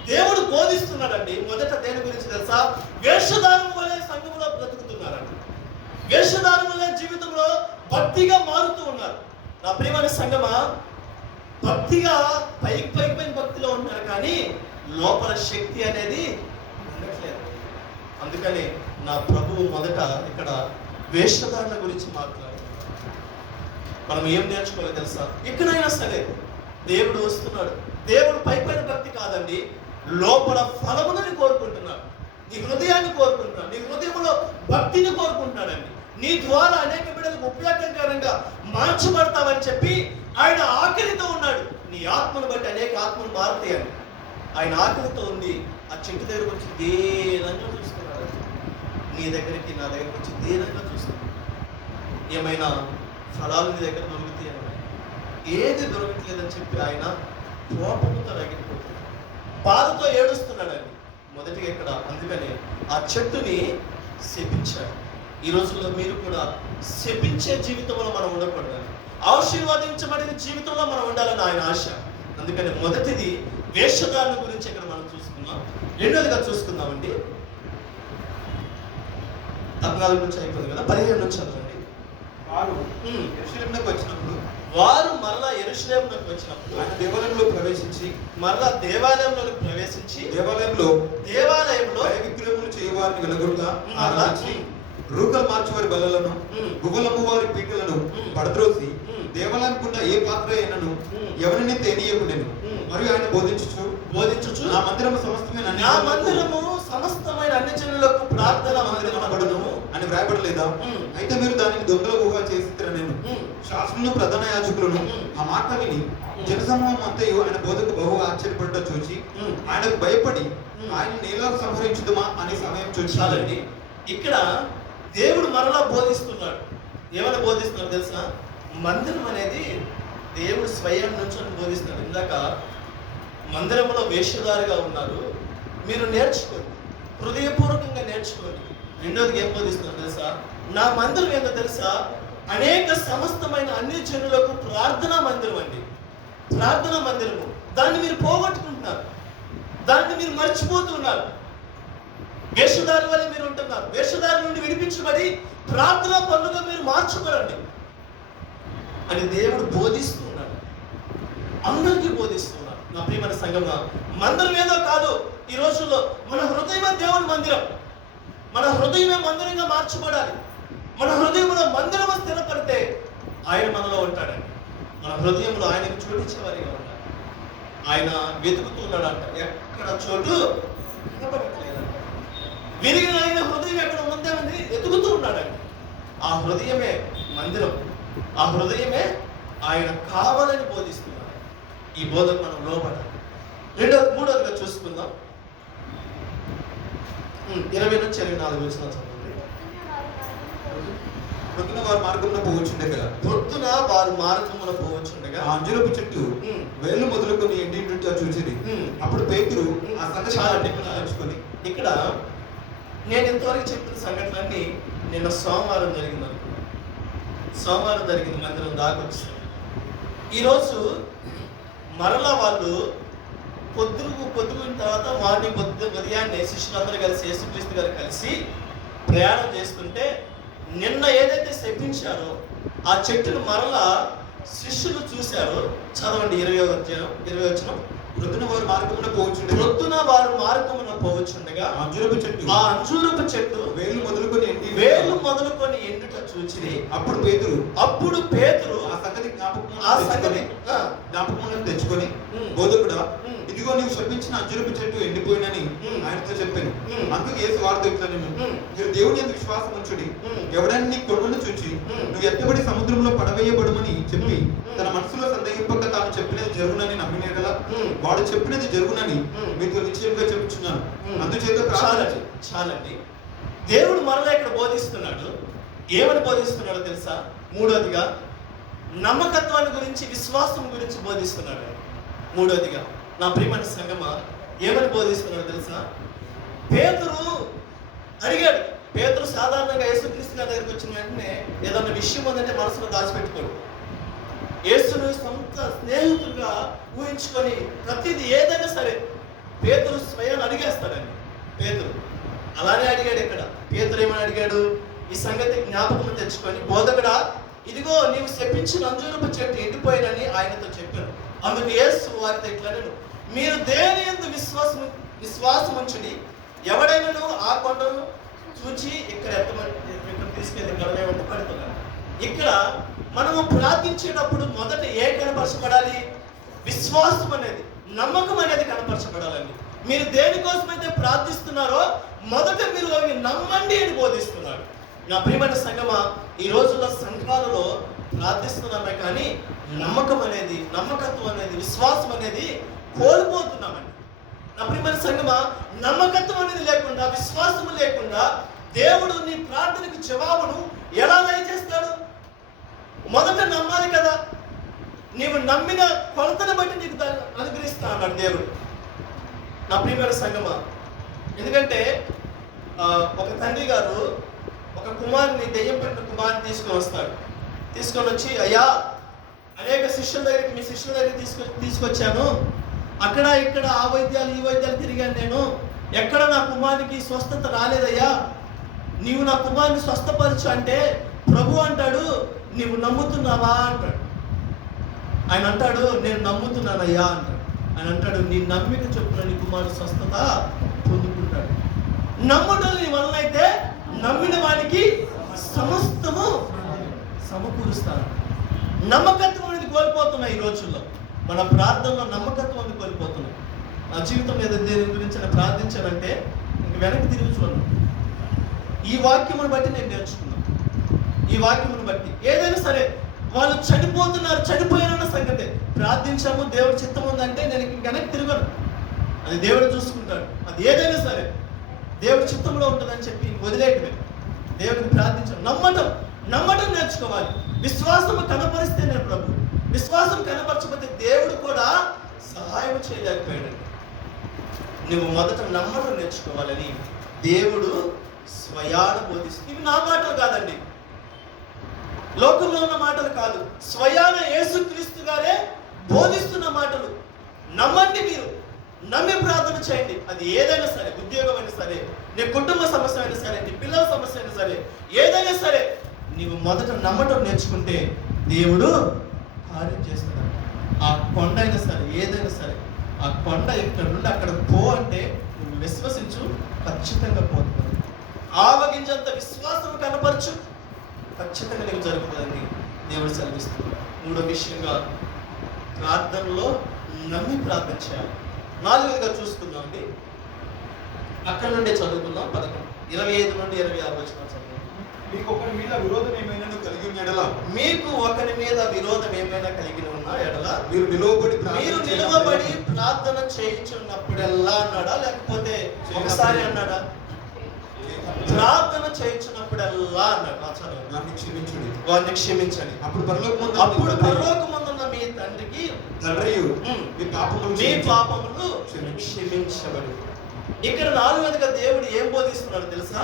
దేవుడు బోధిస్తున్నాడండి. మొదట దేని గురించి తెలుసా? వేషధారం వలె సంఘములో బ్రతుకుతున్నారండి. వేషధారం వలె జీవితంలో భక్తిగా మారుతూ ఉన్నారు. నా ప్రియమైన సంఘమా, భక్తిగా పైకి భక్తిలో ఉన్నారు, కానీ లోపల శక్తి అనేది ఉండట్లేదు. అందుకని నా ప్రభువు మొదట ఇక్కడ వేషధారణ గురించి మాట్లాడుతున్నారు. మనం ఏం నేర్చుకోవాలి తెలుసా? ఎక్కడైనా సరే దేవుడు వస్తున్నాడు. దేవుడు పైపైన భక్తి కాదండి, లోపల ఫలములని కోరుకుంటున్నాడు. నీ హృదయాన్ని కోరుకుంటున్నాడు, నీ హృదయంలో భక్తిని కోరుకుంటున్నాడండి. నీ ద్వారా అనేక బిడ్డలకు ఉపయోగకరంగా మార్చబడతావని చెప్పి ఆయన ఆకలితో ఉన్నాడు. నీ ఆత్మను బట్టి అనేక ఆత్మలు మారుతాయని ఆయన ఆకలితో ఉంది. ఆ చెట్టు దగ్గరకు వచ్చి దేనంగా చూస్తున్నాడు. నీ దగ్గరికి, నా దగ్గరికి వచ్చి దేనంగా చూస్తున్నాడు. ఏమైనా ఫలాలు నీ దగ్గర దొరుకుతాయని, ఏది దొరకట్లేదని చెప్పి ఆయన కోపంతో రగిలిపోతున్నాడు, బాధతో ఏడుస్తున్నాడండి మొదటిగా ఇక్కడ. అందుకని ఆ చెట్టుని శపించాడు. ఈ రోజుల్లో మీరు కూడా శపించే జీవితంలో మనం ఉండకూడదు, ఆశీర్వదించబడిన జీవితంలో మనం ఉండాలని ఆయన ఆశ. అందుకని మొదటిది వేషధారణ గురించి ఇక్కడ మనం చూసుకున్నాం. రెండోదిగా చూసుకుందామండి, 14 నుంచి అయిపోయింది కదా, 15 నుంచి చదవండి. వారు యెరూషలేమునకు వచ్చినప్పుడు మరలా యెరూషలేమునకు వచ్చినప్పుడు ఆయన దేవాలయంలో ప్రవేశించి దేవాలయంలో దయ విగ్రహములు చేయవారిని వెలగొట్టుగా ఆరాధించి రూకలు మార్చువారి బల్లలను గువ్వలమ్ము వారి పీటలను పడద్రోసి దేవాలయంకున్న ఏ పాత్ర అయినను ఎవరిని తేనీయకుండెను. మరియు ఆయన బోధించుచు నా మందిరము సమస్తమైన అన్ని జనులకు ప్రార్థన మందిరమనబడును అని వ్రాయబడలేదా? అయితే మీరు దానిని దొంగల గుహ చేసి నేను శాస్త్రులను ప్రధాన యాజకులను ఆ మాట విని జనసమూహం అంతయు ఆయన బోధకు బహు ఆశ్చర్యపడ్డ చూచి ఆయనకు భయపడి ఆయన నేలకు సంహరించుదమా అనే సమయం చూచాలండి. ఇక్కడ దేవుడు మరలా బోధిస్తున్నాడు. ఏమని బోధిస్తున్నాడు తెలుసా? మందిరం అనేది దేవుడు స్వయం నుంచి బోధిస్తున్నాడు. ఇందాక మందిరంలో వేషధారిగా ఉన్నారు, మీరు నేర్చుకోండి, హృదయపూర్వకంగా నేర్చుకోండి. రెండోది ఏం బోధిస్తున్నారు తెలుసా? నా మందిరం ఏంటో తెలుసా? అనేక సమస్తమైన అన్ని జనులకు ప్రార్థనా మందిరం అండి. ప్రార్థనా మందిరము, దాన్ని మీరు పోగొట్టుకుంటున్నారు, దాన్ని మీరు మర్చిపోతున్నారు. వేషధారి వల్ల మీరు ఉంటున్నారు. వేషధారి నుండి విడిపించబడి ప్రార్థనా పనులుగా మీరు మార్చుకోరండి అని దేవుడు బోధిస్తున్నాడు, అందరికీ బోధిస్తున్నాడు. నా ప్రియమైన సంఘంగా, మందిరం ఏదో కాదు. ఈ రోజుల్లో మన హృదయమే దేవుని మందిరం. మన హృదయమే మందిరంగా మార్చబడాలి. మన హృదయంలో మందిరం స్థిరపడితే ఆయన మనలో ఉంటాడండి. మన హృదయంలో ఆయనకు చోటించేవారిగా ఉండాలి. ఆయన వెతుకుతున్నాడంట, ఎక్కడ చోటు కనబడట్లేదంట. విరిగిన ఆయన హృదయం ఎక్కడ ఉందేమని వెతుకుతూ ఉన్నాడండి. ఆ హృదయమే మందిరం, ఆ హృదయమే ఆయన కావాలని బోధిస్తున్నాడు. ఈ బోధకు మనం లోపడాలి. మూడోదిగా చూసుకుందాం, 20 నుంచి 24 వచ్చిన చదవండి. పొద్దున వారు మార్గంలో పోవచ్చుండగా ఆ అంజూరపు చెట్టు వేళ్ళు మొదలుకొని ఎండిండుట చూసిరి. అప్పుడు పేతురు ఆ సంగతి నేర్చుకొని, ఇక్కడ నేను ఇంతవరకు చెప్పిన సంఘటనలన్నీ నిన్న సోమవారం జరిగింది. సోమవారం జరిగింది, మందిరం దాకా వచ్చింది. ఈరోజు మరలా వాళ్ళు పొద్దున తర్వాత మార్నింగ్ ఉదయాన్నే శిష్యులందరూ కలిసి, యేసుక్రీస్తు గారు కలిసి ప్రయాణం చేస్తుంటే నిన్న ఏదైతే శపించారో ఆ చెట్టును మరలా శిష్యులు చూశారు. చదవండి 20 వచనం. ప్రొద్దున వారు మార్గమున పోవచ్చుండగా ఆ అంజూరపు చెట్టు వేళ్ళు మొదలుకొని ఎండుట చూచిరి. అప్పుడు పేతురు ఆ సంగతి జ్ఞాపకం తెచ్చుకొని, బోధకుడా, ఇదిగో నీవు శపించిన అంజూరపు చెట్టు ఎండిపోయినని ఆయనతో చెప్పాను. అందుకు యేసు వారితో ఇట్లా, మీరు దేవుని యందు విశ్వాసం ఉంచుడి. ఎవడైనా నీ కొండను చూచి నువ్వు ఎత్తబడి సముద్రంలో పడవేయబడమని చెప్పి తన మనసులో సందేహింపక తాను చెప్పినది జరుగునని నమ్మినే గల వాడు చెప్పినది జరుగునని మీతో నిశ్చయంగా చెప్పుచున్నాను. అందుచేత చాలండి. దేవుడు మరలా ఇక్కడ బోధిస్తున్నాడు. ఏమని బోధిస్తున్నాడో తెలుసా? మూడోదిగా నమ్మకత్వాన్ని గురించి, విశ్వాసం గురించి బోధిస్తున్నాడు. మూడోదిగా నా ప్రియమైన సంగమా, ఏమని బోధిస్తున్నాడో తెలుసా? పేతురు అడిగాడు. పేతురు సాధారణంగా యేసుక్రీస్తు గారి దగ్గరికి వచ్చిన వెంటనే ఏదన్నా విషయం ఉందంటే మనసులో దాచిపెట్టుకోడు. యేసును సొంత స్నేహితులుగా ఊహించుకొని ప్రతిదీ ఏదైనా సరే పేతురు స్వయాన్ని అడిగేస్తాడండి. పేతురు అలానే అడిగాడు. ఇక్కడ పేతురు ఏమని అడిగాడు? ఈ సంగతి జ్ఞాపకం తెచ్చుకొని, బోధకుడా, ఇదిగో నీవు శపించిన అంజూరపు చెట్టు ఎండిపోయినని ఆయనతో చెప్పాను. అందుకు యేసు వారితో ఇట్లనెను, మీరు దేని యందు విశ్వాసముంచుడి, ఎవడైనాను ఆ కొండను చూచి ఇక్కడ తీసుకెళ్ళి గడవేమంటే పడుతున్నాను. ఇక్కడ మనము ప్రార్థించేటప్పుడు మొదట ఏ కనపరచబడాలి? విశ్వాసం అనేది, నమ్మకం అనేది కనపరచబడాలండి. మీరు దేనికోసమైతే ప్రార్థిస్తున్నారో మొదట మీరు అవి నమ్మండి అని బోధిస్తున్నాడు. నా ప్రియమైన సంగమా, ఈ రోజుల్లో సంఘాలలో ప్రార్థిస్తున్నామే కానీ నమ్మకం అనేది, నమ్మకత్వం అనేది, విశ్వాసం అనేది కోల్పోతున్నామండి. నా ప్రియమైన సంగమా, నమ్మకత్వం అనేది లేకుండా, విశ్వాసం లేకుండా దేవుడు నీ ప్రార్థనకు జవాబును ఎలా దయచేస్తాడు? మొదట నమ్మాలి కదా. నీవు నమ్మిన కొలతను బట్టి నీకు అనుగ్రహిస్తా అన్నాడు దేవుడు. నా ప్రియమైన సంగమా, ఎందుకంటే ఒక తండ్రి గారు ఒక కుమారుని, దెయ్యం పట్టిన కుమారుని తీసుకొని వచ్చి, అయ్యా, అనేక శిష్యుల దగ్గరికి, మీ శిష్యుల దగ్గరికి తీసుకొచ్చాను, అక్కడ ఇక్కడ ఆ వైద్యాలు ఈ వైద్యాలు తిరిగాను, నేను ఎక్కడ నా కుమారునికి స్వస్థత రాలేదయ్యా, నీవు నా కుమారుని స్వస్థపరచు అంటే ప్రభు అంటాడు, నీవు నమ్ముతున్నావా అంటాడు. ఆయన అంటాడు, నేను నమ్ముతున్నానయ్యా అంటాడు. ఆయన అంటాడు, నీ నమ్మిక చొప్పున నీ కుమారుడు స్వస్థత పొందుకుంటాడు. నమ్ముటం నీ వలన అయితే నమ్మిన వానికి సమస్తము సమకూరుస్తాను. నమ్మకత్వం అనేది కోల్పోతున్నాయి ఈ రోజుల్లో. మన ప్రార్థనలో నమ్మకత్వం అనేది కోల్పోతున్నాయి. నా జీవితం మీద దేని గురించి ప్రార్థించానంటే ఇంక వెనక్కి తిరిగి చూడను. ఈ వాక్యమును బట్టి నేను నేర్చుకున్నాను. ఈ వాక్యమును బట్టి ఏదైనా సరే, వాళ్ళు చనిపోతున్నారు, చనిపోయిన సంగతే ప్రార్థించాము, దేవుడి చిత్తం ఉందంటే నేను ఇంక వెనక్కి తిరగను. అది దేవుడు చూసుకుంటాడు. అది ఏదైనా సరే దేవుడి చిత్తంలో ఉంటుందని చెప్పి వదిలేయటమే. దేవుడిని ప్రార్థించడం, నమ్మటం నేర్చుకోవాలి. విశ్వాసం కనపరిస్తే నేను ప్రభు, విశ్వాసం కనపరచకపోతే దేవుడు కూడా సహాయం చేయలేకపోయాడు. నువ్వు మొదట నమ్మటం నేర్చుకోవాలని దేవుడు స్వయాన బోధిస్తుంది. ఇవి నా మాటలు కాదండి, లోకంలో ఉన్న మాటలు కాదు, స్వయాన యేసుక్రీస్తు గారే బోధిస్తున్న మాటలు. నమ్మండి, మీరు నమ్మి ప్రార్థన చేయండి. అది ఏదైనా సరే, ఉద్యోగం అయినా సరే, నీ కుటుంబ సమస్య అయినా సరే, నీ పిల్లల సమస్య అయినా సరే, ఏదైనా సరే నీవు మొదట నమ్మటం నేర్చుకుంటే దేవుడు కార్యం చేస్తున్నాడు. ఆ కొండ అయినా సరే, ఏదైనా సరే, ఆ కొండ ఇక్కడ నుండి అక్కడ పో అంటే నువ్వు విశ్వసించు, ఖచ్చితంగా పోతుంది. ఆవగింజంత విశ్వాసం కనపరచు, ఖచ్చితంగా నీకు జరుగుతుందని దేవుడు సెలవిస్తుంది. మూడో విషయంగా, ప్రార్థనలో నమ్మి ప్రార్థన చేయాలి. 4గా చూసుకుందాం అండి. అక్కడ నుండి చదువుకుందాం. 25 నుండి 26 వచనాలు చదువుకుందాం. మీకు ఒకరి మీద విరోధం ఏమైనా కలిగి ఉన్న ఎడల, మీకు ఒకరి మీద విరోధం ఏమైనా కలిగి ఉన్న ఎడల మీరు నిలవబడి ప్రార్థన చేయించున్నప్పుడెల్లా అన్నాడా, లేకపోతే ఒకసారి అన్నాడా? ప్రార్థన చేయించున్నప్పుడెల్లా అన్నాడు. వారిని క్షమించండి, అప్పుడు పరలోకమందున్న మీ తండ్రికి మీ పాపములు క్షమించబడి. ఇక్కడ 4వదిగా దేవుడు ఏం బోధిస్తున్నాడు తెలుసా?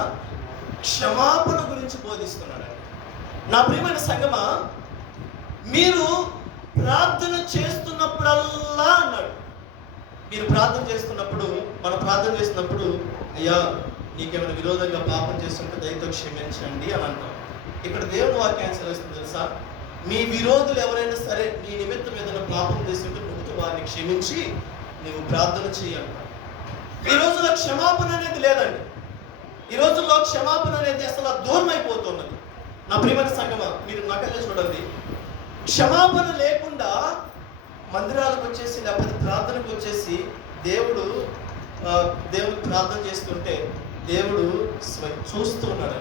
క్షమాపణ గురించి బోధిస్తున్నాడు. నా ప్రియమైన సంగమా, మీరు ప్రార్థన చేస్తున్నప్పుడల్లా అన్నాడు. మీరు ప్రార్థన చేస్తున్నప్పుడు, మనం ప్రార్థన చేస్తున్నప్పుడు, అయ్యా నీకేమైనా విరోధంగా పాపం చేస్తుంటే దయతో క్షమించండి అని అంటాం. ఇక్కడ దేవుని వాక్యం సెలవుస్తుంది తెలుసా? మీ విరోధులు ఎవరైనా సరే నీ నిమిత్తం ఏదైనా పాపం చేస్తుంటే నువ్వు వారిని క్షమించి నీవు ప్రార్థన చేయాలి. ఈ రోజుల్లో క్షమాపణ అనేది లేదండి. ఈ రోజుల్లో క్షమాపణ అనేది అసలు దూరం అయిపోతున్నది. నా ప్రియమైన సంగమా, మీరు నాకల్లే చూడండి, క్షమాపణ లేకుండా మందిరాలకు వచ్చేసి లేకపోతే ప్రార్థనకు వచ్చేసి దేవుడు ప్రార్థన చేస్తుంటే దేవుడు చూస్తూ ఉన్నాడు.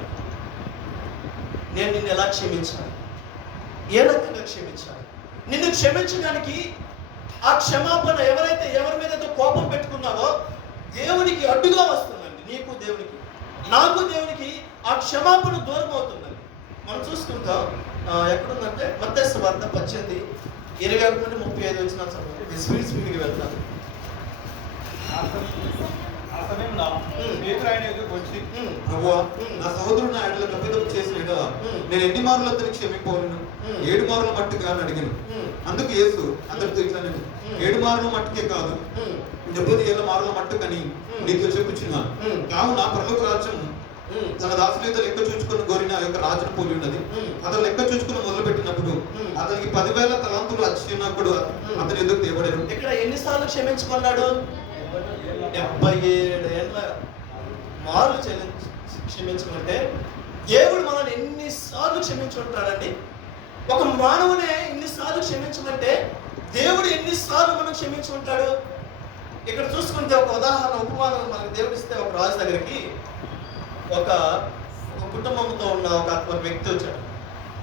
నేను నిన్ను ఎలా క్షమించాలి, ఏ రకంగా క్షమించాలి, నిన్ను క్షమించడానికి ఆ క్షమాపణ ఎవరి మీద కోపం పెట్టుకున్నావో దేవునికి అడ్డుగా వస్తుందండి. నీకు దేవునికి, నాకు దేవునికి ఆ క్షమాపణ దూరం అవుతుందండి. మనం చూసుకుంటాం. ఎక్కడుందంటే మత్తయి సువార్త 18:21 నుండి 35 వచ్చిన స్పీడ్కి వెళ్తాను. ఆ సమయంలో పేతురు ఆయన ఎదురుకు వచ్చి, ప్రభువా, నా సహోదరుడు నా ఎడల తప్పిదప్పు చేసిన యెడల నేను ఎన్ని మార్లు అతనికి క్షమింపవలను? 7 మార్లు మట్టుగా అని అడిగాను. అందుకు యేసు అందరితో ఇట్లా, నేను 7 మార్లు మట్టుకే కాదు, 70 మార్ల మట్టుకని నీతో చెప్పుచున్నాను. కావున పరలోక రాజ్యం తన దాసులతో లెక్క చూచుకుని గోరిన ఆ యొక్క రాజును పోలి ఉన్నది. అతను లెక్క చూసుకుని మొదలు పెట్టినప్పుడు అతనికి 10,000 తలాంతులు వచ్చినప్పుడు అతని ఎదురు తేబడారు. ఇక్కడ ఎన్నిసార్లు క్షమించుకున్నాడు? 77 ఏళ్ళ మార్లు క్షమించమంటే దేవుడు మనల్ని ఎన్నిసార్లు క్షమించుంటాడండి? ఒక మానవునే ఎన్నిసార్లు క్షమించమంటే దేవుడు ఎన్నిసార్లు మనం క్షమించుంటాడు? ఇక్కడ చూసుకుంటే ఒక ఉదాహరణ, ఉపమానం మనకు దేవుడు ఇస్తే, ఒక రాజు దగ్గరికి ఒక కుటుంబంతో ఉన్న ఒక వ్యక్తి వచ్చాడు.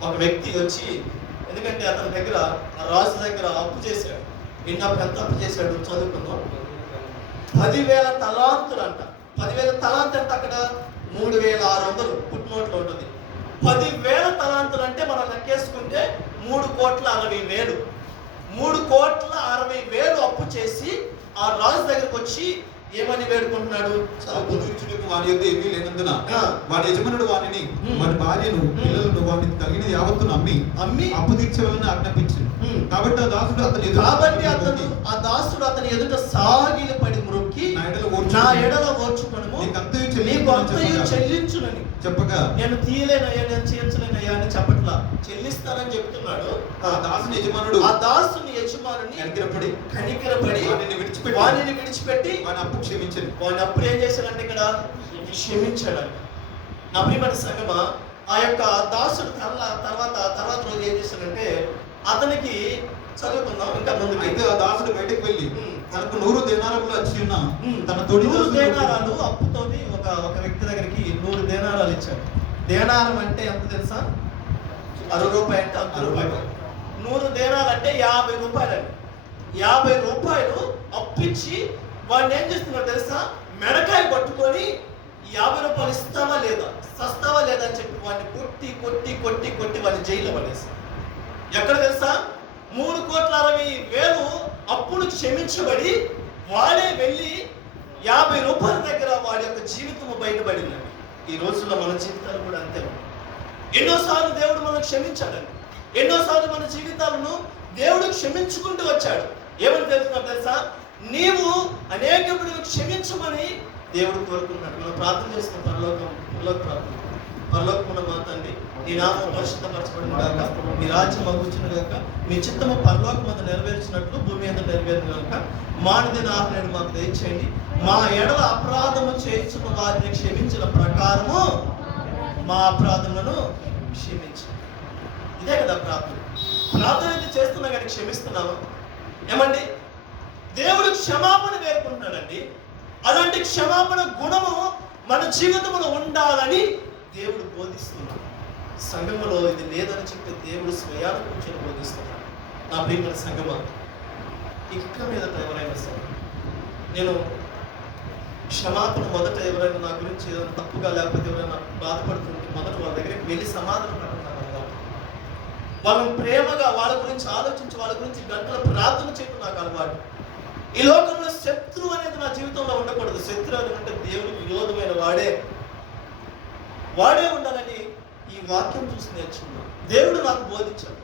ఒక వ్యక్తి వచ్చి, ఎందుకంటే అతని దగ్గర, ఆ రాజు దగ్గర అప్పు చేశాడు. ఎంత అప్పు చేశాడు చదువుకుందాం. 10,000 తలాంతులు అంట. 10,000 తలాంతులు అంటే అక్కడ 3,600 పుట్టినోట్లో ఉంటుంది. 10,000 తలాంతులు అంటే మనం లెక్కేసుకుంటే 3,60,000. 3,60,000 అప్పు చేసి ఆ రాజు దగ్గరకు వచ్చి ఏమని వేడుకుంటున్నాడు? వాని యొక్క ఏమీ లేనందున వాడి యజమానుడు వానిని, వాడి భార్యను, పిల్లలను, వానికి కలిగిన యావత్తును అమ్మి అప్పు తీర్చవలని ఆజ్ఞాపించింది. కాబట్టి ఆ దాసుడు అతని ఎదుట సాగిలపడి మ్రొక్కి, నా ఎడల ఓర్చుకొనుము, నీకు అంతయు చెల్లించునని చెప్పగా, నేను తీయలేనయ్యా, నేను చేర్చలేనయ్యా అని చెప్పట్లా, చెల్లిస్తానని చెప్తున్నాడు. ఆ దాసుని యజమానుని కనికరపడి వానిని విడిచిపెట్టి వాని అప్పు క్షమించండి. వాని అప్పుడు ఏం చేశాడంటే ఇక్కడ క్షమించాడంట. నా ప్రియమైన సంగమా, ఆ యొక్క దాసుడు తర్వాత రోజు ఏం చేశాడంటే, అతనికి చదువుకుందాం ఇంకా ముందుకు. అయితే ఆ దాసుడు బయటకు వెళ్ళి తనకు 100 దేనారములు వచ్చి ఉన్న తన తోడి 100 దేనారాలు అప్పుతోటి ఒక వ్యక్తి దగ్గరికి 100 దేనారాలు ఇచ్చాడు. దేనారం అంటే ఎంత తెలుసా? 60 రూపాయలు అంటే 60 రూపాయలు. 100 దేనాలు అంటే 50 రూపాయలు అండి. 50 రూపాయలు అప్పిచ్చి వాడిని ఏం చేస్తున్నాడు తెలుసా? మెడకాయ పట్టుకొని 50 రూపాయలు ఇస్తావా లేదా, సస్తావా లేదా అని చెప్పి వాడిని కొట్టి కొట్టి కొట్టి కొట్టి వాడిని జైల్లో పడేసి, ఎక్కడ తెలుసా? 3,60,000 అప్పుడు క్షమించబడి వాడే వెళ్ళి 50 రూపాయల దగ్గర వాడి యొక్క జీవితం బయటపడిందండి. ఈ రోజుల్లో మన జీవితాలు కూడా అంతే. ఎన్నోసార్లు దేవుడు మనం క్షమించాడండి. ఎన్నోసార్లు మన జీవితాలను దేవుడు క్షమించుకుంటూ వచ్చాడు. ఏమని తెలుసా? నీవు అనేకప్పుడు క్షమించమని దేవుడు కోరుకున్నాడు. మనం ప్రార్థన చేస్తున్న పరలోక ప్రార్థన. పరలోకమున మా తండ్రి, నీ నామం పరిశుద్ధపరచబడిన గాక, మీ రాజ్యం అగుచును గాక, మీ చిత్తము పరలోకమందు నెరవేర్చినట్లు భూమి మీద నెరవేరును గాక. మానదిన ఆహారాన్ని మాకు దయచేయండి. మా ఎడల అపరాధము చేయించిన వారిని క్షమించిన ప్రకారము మా అపరాధములను క్షమించండి. ఇదే కదా ప్రార్థన. ప్రార్థన అయితే చేస్తున్నా కానీ క్షమిస్తున్నావా? ఏమండి, దేవుడు క్షమాపణ వేరుకుంటున్నాడండి. అలాంటి క్షమాపణ గుణము మన జీవితంలో ఉండాలని దేవుడు బోధిస్తున్నాడు. సంఘములో ఇది లేదని చెప్పి దేవుడు స్వయాన్ని కూర్చొని బోధిస్తున్నాడు. నా ప్రియమైన సంఘమా, ఇక మీద ఎవరైనా సరే, నేను క్షమాపణ మొదట ఎవరైనా నా గురించి ఏదైనా తప్పుగా లేకపోతే ఎవరైనా బాధపడుతుంటే మొదట వాళ్ళ దగ్గరికి వెళ్ళి సమాధానం పడుతున్నాను. వాళ్ళని ప్రేమగా వాళ్ళ గురించి ఆలోచించి వాళ్ళ గురించి గంటల ప్రార్థన చేయడం నాకు అలవాటు. ఈ లోకంలో శత్రువు అనేది నా జీవితంలో ఉండకూడదు. శత్రువు అంటే దేవుడికి విరోధమైన వాడే ఉండాలని ఈ వాక్యం చూసి నేర్చుకున్నాను. దేవుడు నాకు బోధించాడు.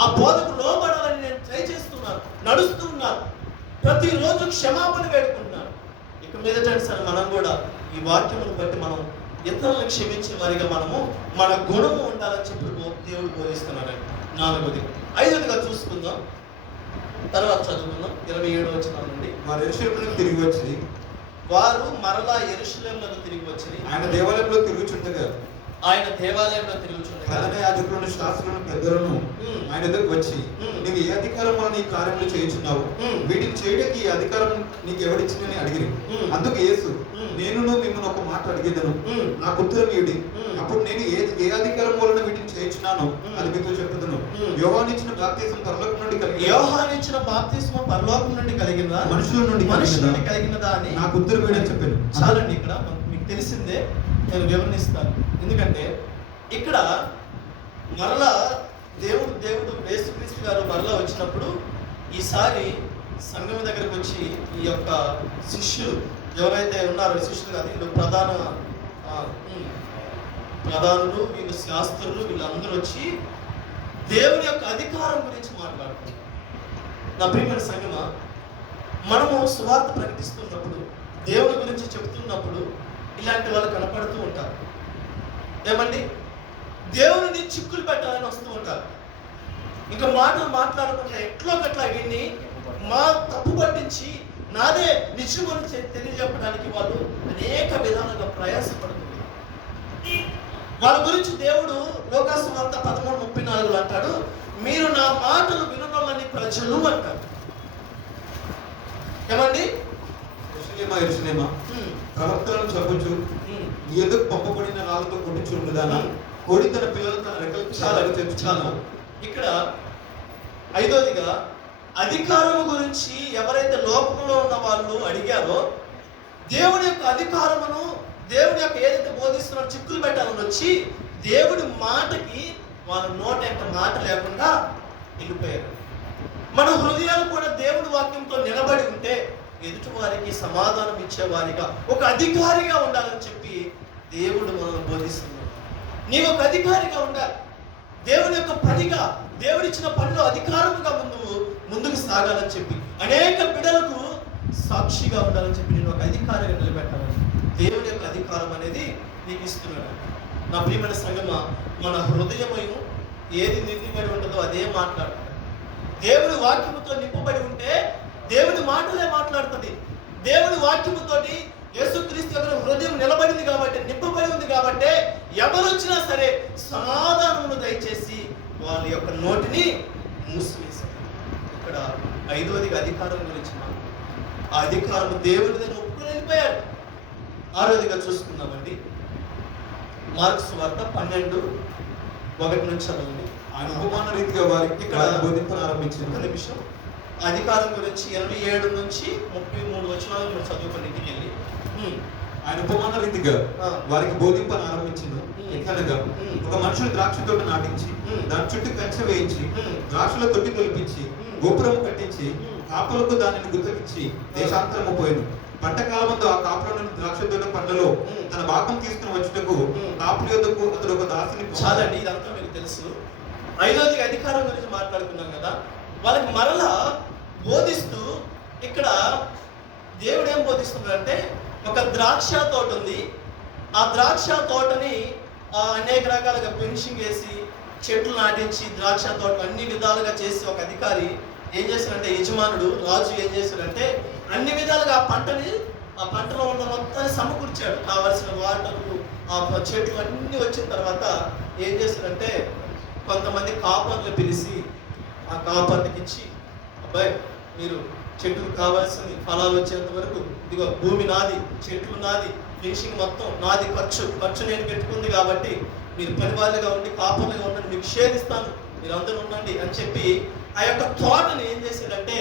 ఆ బోధకు లోబడాలని నేను ట్రై చేస్తున్నాను, నడుస్తూ ఉన్నాను. ప్రతిరోజు క్షమాపణ వేడుకుంటున్నాను. ఇక మీదట సరే మనం కూడా ఈ వాక్యమును బట్టి మనం ఇతరులను క్షమించే వారిగా మనము మన గుణము ఉండాలని చెప్పి దేవుడు బోధిస్తున్నాడు. 4వది. 5వదిగా చూసుకుందాం, తర్వాత చదువుకుందాం. 27వ వచనం నుండి. వారు యెరూషలేమునకు తిరిగి వచ్చి, వారు మరలా యెరూషలేమునకు తిరిగి వచ్చి ఆయన దేవాలయంలో తిరుగుచుండగా ప్రధాన యాజకులను, శాస్త్రులను, పెద్దలను ఆయన దగ్గరకు వచ్చి, నీవు ఏ అధికారం వల్ల నీ కార్యములు చేయించున్నావు? వీటిని చేయడానికి ఈ అధికారం నీకు ఎవరిచ్చిందని అడిగిరి. అందుకు యేసు, నేను మిమ్మల్ని ఒక మాట అడిగేదను, నాకు ఉత్తరం ఇవ్వండి, అప్పుడు నేను ఏ అధికారం వలన వీటిని చేయించున్నాను అది మీతో చెప్పుదును. యోహాను ఇచ్చిన బాప్తిస్మం పరలోకం నుండి కలిగినదా, మనుషుల నుండి కలిగినదా అని నాకు ఉత్తరం ఇవ్వడని చెప్పాను. చాలండి, ఇక్కడ మీకు తెలిసిందే, నేను వివరణిస్తాను. ఎందుకంటే ఇక్కడ మరలా దేవుడు యేసుక్రీస్తు గారు మరలా వచ్చినప్పుడు ఈసారి సంఘం దగ్గరకు వచ్చి ఈ యొక్క శిష్యులు ఎవరైతే ఉన్నారో శిష్యులు కాదు, వీళ్ళు ప్రధానులు, వీళ్ళు శాస్త్రులు, వీళ్ళందరూ వచ్చి దేవుని యొక్క అధికారం గురించి మాట్లాడుతున్నారు. నా ప్రియమైన సంగమా, మనము సువార్త ప్రకటిస్తున్నప్పుడు, దేవుని గురించి చెప్తున్నప్పుడు ఇలాంటి వాళ్ళు కనపడుతూ ఉంటారు. ఏమండి, దేవుని చిక్కులు పెట్టాలని వస్తూ ఉంటారు. ఇంకా మాటలు మాట్లాడకుండా ఎట్లా విని మా తప్పు పట్టించి నాదే నిజమని తెలియజెప్పడానికి వాళ్ళు అనేక విధాలుగా ప్రయాసపడుతున్నారు. వాళ్ళ గురించి దేవుడు లోకాసువార్త 13:34 అంటాడు, మీరు నా మాటలు విననొల్లని ప్రజలు అంటారు. ఏమండి, యెరూషలేమా ప్రవక్తలను చంపుచు నీ ఎదుకు పంపబడిన రాళ్ళతో కొట్టించుండుదానా, కోడి తన పిల్లలు తన రెక్కలకు చాలకు తెచ్చుచాను. ఇక్కడ ఐదోదిగా అధికారం గురించి ఎవరైతే లోకంలో ఉన్న వాళ్ళు అడిగారో, దేవుని యొక్క అధికారమును, దేవుని యొక్క ఏదైతే బోధిస్తున్నారో చిక్కులు పెట్టాలని వచ్చి దేవుడి మాటకి వాళ్ళ నోట యొక్క మాట లేకుండా వెళ్ళిపోయారు. మన హృదయాలు కూడా దేవుడి వాక్యంతో నిలబడి ఉంటే ఎదుటి వారికి సమాధానం ఇచ్చేవారిగా, ఒక అధికారిగా ఉండాలని చెప్పి దేవుడు మనల్ని బోధిస్తున్నాడు. నీవు ఒక అధికారిగా ఉండాలి. దేవుని యొక్క పనిగా, దేవుడిచ్చిన పనిలో అధికారముగా ముందుకు సాగాలని చెప్పి, అనేక బిడ్డలకు సాక్షిగా ఉండాలని చెప్పి నేను ఒక అధికారిగా నిలబెట్టాలని దేవుని యొక్క అధికారం అనేది నీకు ఇస్తున్నాడు. నా ప్రియమైన సంగమా, మన హృదయము ఏది నిండిపడి ఉంటుందో అదే మాట్లాడుతుంది. దేవుని వాక్యముతో నింపబడి ఉంటే దేవుని మాటలే మాట్లాడుతుంది. దేవుని వాక్యముతోటి యేసుక్రీస్తు యొక్క హృదయం నిలబడింది కాబట్టి, నింపబడి ఉంది కాబట్టి, ఎవరు వచ్చినా సరే సమాధానమును దయచేసి వాళ్ళ యొక్క నోటిని మూసివేశారు. ఇక్కడ ఐదవదిగా అధికారం గురించి ఆ అధికారం దేవుని దగ్గర ఒప్పుకుని వెళ్ళిపోయారు. ఆరోదిగా చూసుకున్నామండి, మార్కు సువార్త 12:1 చదవండి. ఆయన ఉపమాన రీతిగా వారికి ఇక్కడ బోధింపనారంభించిన ఒక నిమిషం. అధికారం గురించి 27 నుంచి 33 వచనాలు మీరు చదువుకొని ఇంటికి వెళ్ళి, ఆయన ఉపమాన రీతిగా వారికి బోధింపనారంభించింది. ఎట్లనగా, ఒక మనుషుడు ద్రాక్ష తోట నాటించి దాని చుట్టూ కంచె వేయించి ద్రాక్షల తొట్టి తొలిపించి గోపురం కట్టించి కాపులకు దానిని గుర్తకిచ్చి దేశాంతరము పోయాను. పంట కాలమందు ఆ కాపుల నుండి ద్రాక్ష తోట పంటలో తన భాగం తీసుకుని వచ్చుటకు కాపుల యొద్దకు అతడు ఒక దాసిని. చాలండి, ఇదంతా మీకు తెలుసు. ఐదోది అధికారం గురించి మాట్లాడుకున్నాం కదా. వాళ్ళకి మరలా బోధిస్తూ ఇక్కడ దేవుడు ఏం బోధిస్తున్నాడంటే, ఒక ద్రాక్ష తోట ఉంది. ఆ ద్రాక్ష తోటని అనేక రకాలుగా ఫెన్సింగ్ వేసి చెట్లు నాటించి ద్రాక్ష తోట అన్ని విధాలుగా చేసి ఒక అధికారి ఏం చేశాడంటే, యజమానుడు రాజు ఏం చేశాడంటే అన్ని విధాలుగా ఆ పంటలో ఉన్న మొత్తాన్ని సమకూర్చాడు. కావలసిన వాటర్లు, ఆ చెట్లు అన్ని వచ్చిన తర్వాత ఏం చేశాడంటే, కొంతమంది కాపర్లు పిలిచి ఆ కాపర్కి ఇచ్చి, అబ్బాయి మీరు చెట్టుకు కావాల్సిన ఫలాలు వచ్చేంత వరకు ఇదిగో భూమి నాది, చెట్లు నాది, ఫినిషింగ్ మొత్తం నాది, ఖర్చు నేను పెట్టుకుంది కాబట్టి మీరు పని వాళ్ళుగా ఉండి కాపర్లుగా ఉండండి, మీకు షేర్ ఇస్తాను, మీరు అందరూ ఉండండి అని చెప్పి ఆ యొక్క తోటని ఏం చేశాడంటే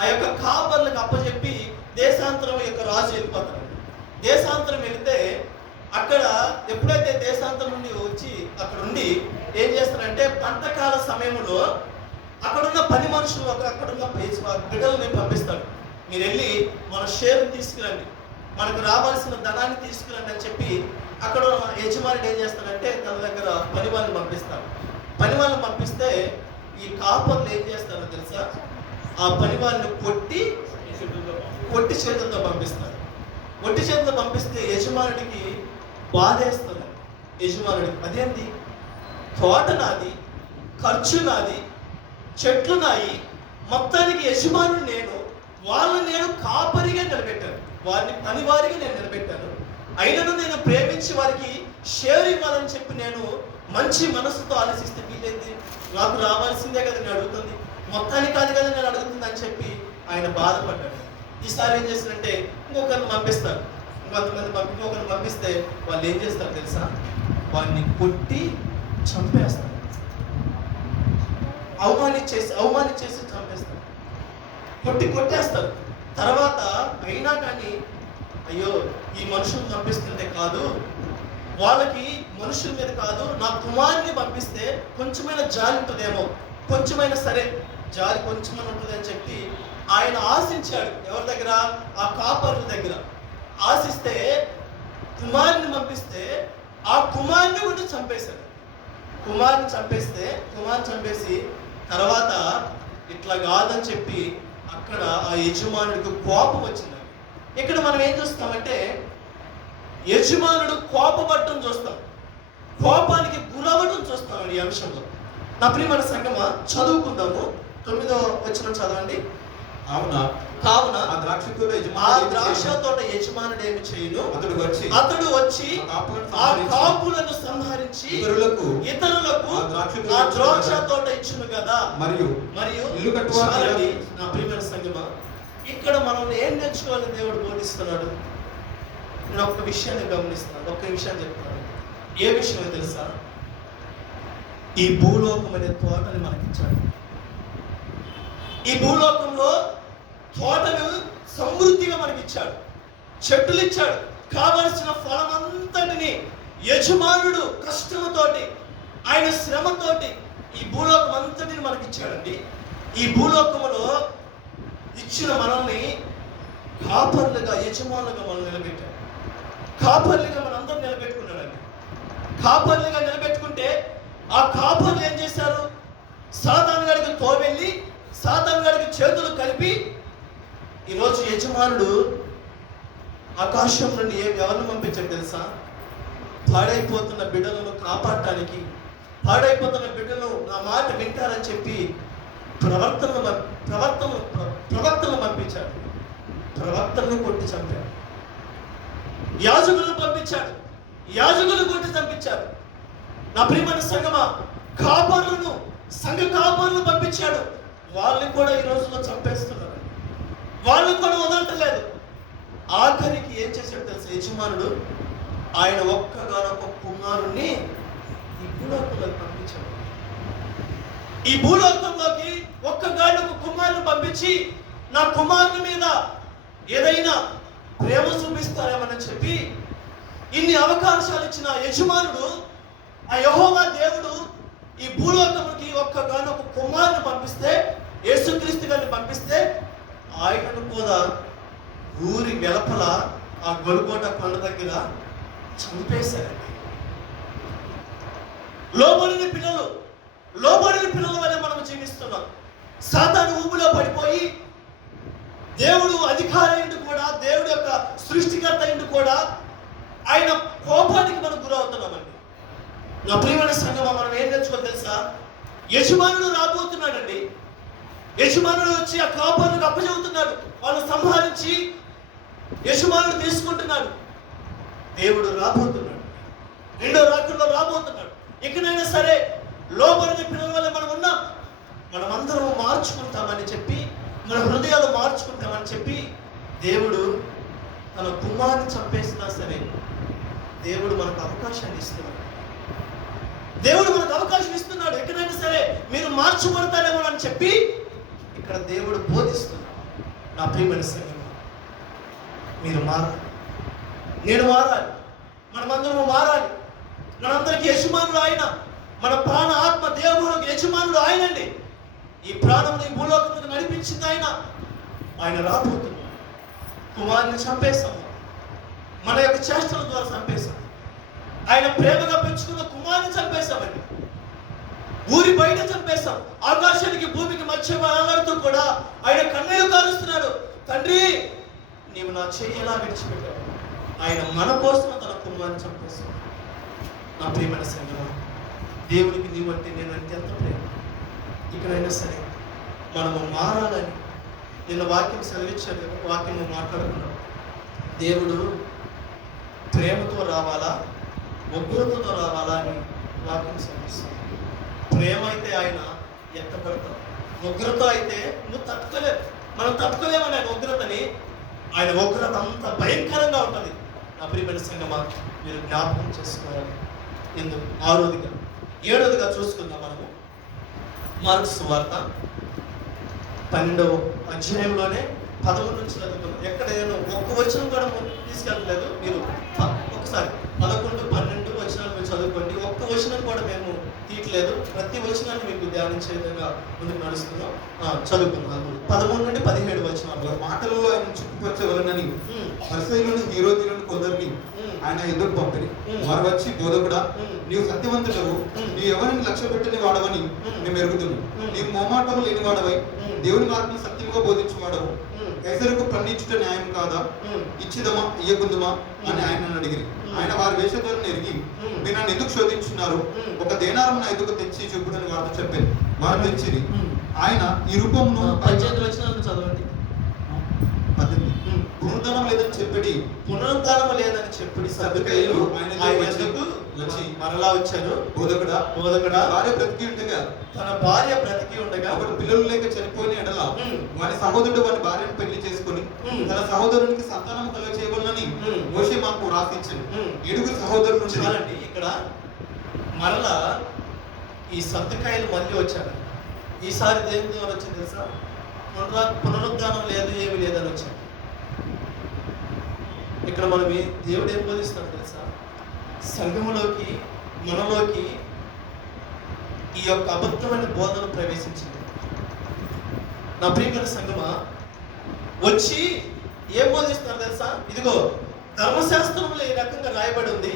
ఆ యొక్క కాపర్లకు అప్పచెప్పి దేశాంతరం యొక్క రాజు వెళ్ళిపోతాడు. దేశాంతరం వెళితే అక్కడ ఎప్పుడైతే దేశాంతరం నుండి వచ్చి అక్కడ ఉండి ఏం చేస్తారంటే, పంటకాల సమయంలో అక్కడున్న పని మనుషులు అక్కడున్న బిడ్డలని పంపిస్తాడు. మీరు వెళ్ళి మన షేర్ని తీసుకురండి, మనకు రావాల్సిన ధనాన్ని తీసుకురండి అని చెప్పి అక్కడ యజమానుడు ఏం చేస్తాడంటే తన దగ్గర పని వాళ్ళని పంపిస్తాడు. పని వాళ్ళని పంపిస్తే ఈ కాపర్లు ఏం చేస్తారో తెలుసా, ఆ పని వాళ్ళని కొట్టి చేతులతో పంపిస్తారు. ఒట్టి చేతులతో పంపిస్తే యజమానుడికి బాధేస్తుంది. యజమానుడికి అదేంటి, తోట నాది, ఖర్చు నాది, చెట్లు నాయి, మొత్తానికి యజమానుడు నేను, వాళ్ళని నేను కాపరిగా నిలబెట్టాను, వారిని పనివారిగా నేను నిలబెట్టాను, అయినను నేను ప్రేమించి వారికి షేర్ ఇవ్వాలని చెప్పి నేను మంచి మనసుతో ఆలోచిస్తే వీలైంది, నాకు రావాల్సిందే కదా నేను అడుగుతుంది, మొత్తానికి కాదు కదా నేను అడుగుతుంది అని చెప్పి ఆయన బాధపడ్డాడు. ఈసారి ఏం చేస్తారంటే ఇంకొకరిని పంపిస్తారు, ఇంకొకరిని పంపిస్తే వాళ్ళు ఏం చేస్తారు తెలుసా, వాడిని కొట్టి చంపేస్తారు, అవమానించేసి చంపేస్తారు, కొట్టేస్తారు. తర్వాత అయినా కానీ అయ్యో ఈ మనుషులు పంపిస్తుంటే కాదు, వాళ్ళకి మనుషుల మీద కాదు నా కుమారుని పంపిస్తే కొంచెమైనా జాలి ఉంటుందేమో, కొంచెమైనా సరే జాలి కొంచెమైనా ఉంటుంది అని చెప్పి ఆయన ఆశించాడు. ఎవరి దగ్గర? ఆ కాపర్ల దగ్గర. ఆశిస్తే కుమారుని పంపిస్తే ఆ కుమారుని కూడా చంపేశాడు. కుమారుని చంపేసి తర్వాత ఇట్లా కాదని చెప్పి అక్కడ ఆ యజమానుడికి కోపం వచ్చింది. ఇక్కడ మనం ఏం చూస్తామంటే యజమానుడు కోపపడటం చూస్తాం, కోపానికి గురవడం చూస్తాం ఈ అంశంలో. నా ప్రియమైన సంగమా, చదువుకుందాము. 9వ వచనం చదవండి. కావున ఆ ద్రాక్ష తోట యజమానుడు ఏమి చేయును, అతడు వచ్చి ఆ కాపులను సంహరించి ఇతరులకు ఆ ద్రాక్ష తోట ఇచ్చును కదా. మరియు చాలండి. నా ప్రియమైన సంగమా, ఇక్కడ మనం ఏం నేర్చుకోవాలని దేవుడు బోధిస్తున్నాడు. నేను ఒక్క విషయాన్ని గమనిస్తున్నాను, ఒక్క విషయాన్ని చెప్తాను. ఏ విషయమో తెలుసా? ఈ భూలోకం అనే తోటని మనకిచ్చాడు. ఈ భూలోకంలో తోటను సమృద్ధిగా మనకిచ్చాడు, చెట్టులు ఇచ్చాడు, కావలసిన ఫలం అంతటిని యజమానుడు కష్టముతోటి, ఆయన శ్రమతోటి ఈ భూలోకం అంతటిని మనకిచ్చాడండి. ఈ భూలోకములో ఇచ్చిన మనల్ని కాపర్లుగా, యజమానులుగా మనం నిలబెట్టాడు. కాపర్లుగా మనందరం నిలబెట్టుకున్నాడండి. కాపర్లుగా నిలబెట్టుకుంటే ఆ కాపర్లు ఏం చేశారు? సాతాను గారికి తోవెళ్ళి, సాతాను గారికి చేతులు కలిపి, ఈరోజు యజమానుడు ఆకాశం నుండి ఎవరిని పంపించాడు తెలుసా? పాడైపోతున్న బిడ్డలను కాపాడటానికి, పాడైపోతున్న బిడ్డలు నా మాట వింటారని చెప్పి ప్రవక్తలను పంపించాడు. ప్రవక్తలను కొట్టి చంపాడు. యాజకులను పంపించాడు, యాజకులు కొట్టి చంపించాడు. నా ప్రియమైన సంగమా, కాపరులను, సంఘ కాపరులను పంపించాడు. వాళ్ళని కూడా ఈ రోజుల్లో చంపేస్తున్నారు, వాళ్ళని కూడా వదలటలేదు. ఆఖరికి ఏం చేశాడు తెలుసా యజమానుడు? ఆయన ఒక్కగానొక్క కుమారుణ్ణి ఈ భూలోకంలోకి పంపించాడు. ఈ భూలోకంలోకి ఒక్కగానొక్క కుమారుని పంపించి, నా కుమారుని మీద ఏదైనా ప్రేమ చూపిస్తారేమని చెప్పి ఇన్ని అవకాశాలు ఇచ్చిన యజమానుడు, ఆ యెహోవా దేవుడు ఈ భూలోకంలోకి ఒక్కగానొక్క కుమారుని పంపిస్తే, యేసుక్రీస్తు గారిని పంపిస్తే, ఆయనను కూడా ఊరి వెలపల ఆ గొలుకోట కొండ దగ్గర చంపేశారండి. లోబడిన పిల్లల వల్ల మనం జీవిస్తున్నాం. సాతాను ఊబిలో పడిపోయి దేవుడు అధికారి అయింది కూడా, దేవుడు యొక్క సృష్టికర్త అయింది కూడా, ఆయన కోపానికి మనం గురవుతున్నామండి. నా ప్రియమైన సంగమా, మనం ఏం నేర్చుకోవాలి తెలుసా? యజమానుడు రాబోతున్నాడండి. యజమానుడు వచ్చి ఆ కాపానికి అప్పచెబుతున్నాడు. వాళ్ళు సంహరించి యజమానుడు తీసుకుంటున్నాడు. దేవుడు రాబోతున్నాడు, రెండో రాకడలో రాబోతున్నాడు. ఇకనైనా సరే లోబడిన పిల్లల వల్ల మనం ఉన్నాం, మనమందరం మార్చుకుంటామని చెప్పి, మన హృదయాలు మార్చుకుంటామని చెప్పి దేవుడు తన కుమారుని చంపేసినా సరే దేవుడు మనకు అవకాశాన్ని ఇస్తున్నాడు. దేవుడు మనకు అవకాశం ఇస్తున్నాడు. ఎక్కడైనా సరే మీరు మార్చబడతారేమో అని చెప్పి ఇక్కడ దేవుడు బోధిస్తున్నాడు. నా ప్రియమైన సంగమా, మీరు మారాలి, నేను మారాలి, మనమందరము మారాలి. మనందరికీ యజమానుడు ఆయన, మన ప్రాణ ఆత్మ దేవుడు యజమానుడు ఆయనండి. ఈ ప్రాణం ఈ భూలోకంలో నడిపించింది ఆయన రాబోతున్నాడు. కుమారుని చంపేశాం, మన యొక్క చేష్టల ద్వారా చంపేశాం. ఆయన ప్రేమగా పెంచుకున్న కుమారుని చంపేశామండి. ఊరి బయట చంపేశాం. ఆకాశానికి భూమికి మధ్య వేలాడుతూ కూడా ఆయన కన్నీరు కారుస్తున్నాడు. తండ్రి, నీవు నా చెయ్యి ఎలా విడిచిపెట్టావు? ఆయన మన కోసం తన కుమారుని చంపేశాడు. నా ప్రియమైన సంగమా, దేవునికి నీవంటే నేనంటే ఎంత ప్రేమ. ఇక్కడైనా సరే మనము మారాలని నిన్న వాక్యం సెలవిచ్చాడు, వాక్యం మాట్లాడుకున్నాం. దేవుడు ప్రేమతో రావాలా, ఉగ్రతతో రావాలా అని వాక్యం సెలవిస్తాడు. ప్రేమ అయితే ఆయన ఎత్తపడతాం, ఉగ్రత అయితే నువ్వు తట్టుకోలేవు. మనం తట్టుకోలేమని ఆయన ఉగ్రతని. ఆయన ఉగ్రత అంత భయంకరంగా ఉంటుంది. నా ప్రియమైన సంగమా, మీరు జ్ఞాపకం చేసుకోవాలి. ఎందుకు? 6వదిగా 7వదిగా చూసుకుందాం మనము. మార్కు సువార్త 12వ అధ్యాయంలోనే 11 నుంచి చదువుకున్నాం. ఎక్కడ నేను ఒక్క వచనం కూడా తీసుకెళ్ళలేదు. మీరు ఒకసారి 11, 12 వచనాలు మీరు చదువుకోండి. ఒక్క వచనం కూడా మేము తీయట్లేదు. ప్రతి వచనాన్ని మీకు ధ్యానించే విధంగా ముందుకు నడుస్తున్నాం. చదువుకుందాం. 13 నుండి 17 వచనాలు. మాటలలో ఆయన చుట్టుపరచవలనని పరిసయ్యులను హేరోదీయులను కొందరిని ఆయన ఎదురు పంపిరి. వారు వచ్చి, బోధకుడా, నీవు సత్యవంతుడవు, నీవు ఎవరిని లక్ష్య పెట్టని వాడవని మేము ఎరుగుతున్నాం. నీవు మొహమాటము లేని వాడవై దేవుని మార్గం సత్యంగా బోధించేవాడవు. కైసరుకు ప్రణించుట న్యాయం కాదా? ఇచ్చిదమా ఇయ్యకుందుమా అని ఆయన అడిగిరి. ఆయన వారి వేషధారణ ఎరిగి, మీరు నన్ను ఎందుకు శోధించున్నారు? ఒక దేనారం నా ఎదుగు తెచ్చి చూపుడని వారితో చెప్పారు. వారు తెచ్చిరి. ఆయన ఈ రూపమును 18 వచనాలను చదవండి. 18 పునరుద్ధరణ లేదని చెప్పి పునరుద్ధానం లేదని చెప్పి సదుకాయలు ఆయన యొద్దకు వచ్చి మరలా వచ్చారు. బోధకుడా, భార్య బ్రతికి ఉండగా, తన భార్య బ్రతికి ఉండగా అప్పుడు పిల్లలు లేక చనిపోయిన ఎడల వారి సహోదరుడు వారి భార్యను పెళ్లి చేసుకుని తన సహోదరునికి సంతానం కలుగ చేయవలనని మోషే మాకు రాసిచ్చాడు. 7 సహోదరులు చూడండి, ఇక్కడ మరలా ఈ సద్దుకాయలు మళ్ళీ వచ్చారు. ఈసారి దేని ద్వారా వచ్చింది తెలుసా? పునరుద్ధానం లేదు, ఏమి లేదని వచ్చారు. ఇక్కడ మనం దేవుడు ఏం బోధిస్తాడు తెలుసా? సంఘములోకి, మనలోకి ఈ యొక్క అబద్ధమైన బోధన ప్రవేశించింది. నా ప్రియమైన సంఘమా, వచ్చి ఏం బోధిస్తున్నారు తెలుసా? ఇదిగో ధర్మశాస్త్రంలో ఈ రకంగా రాయబడి ఉంది.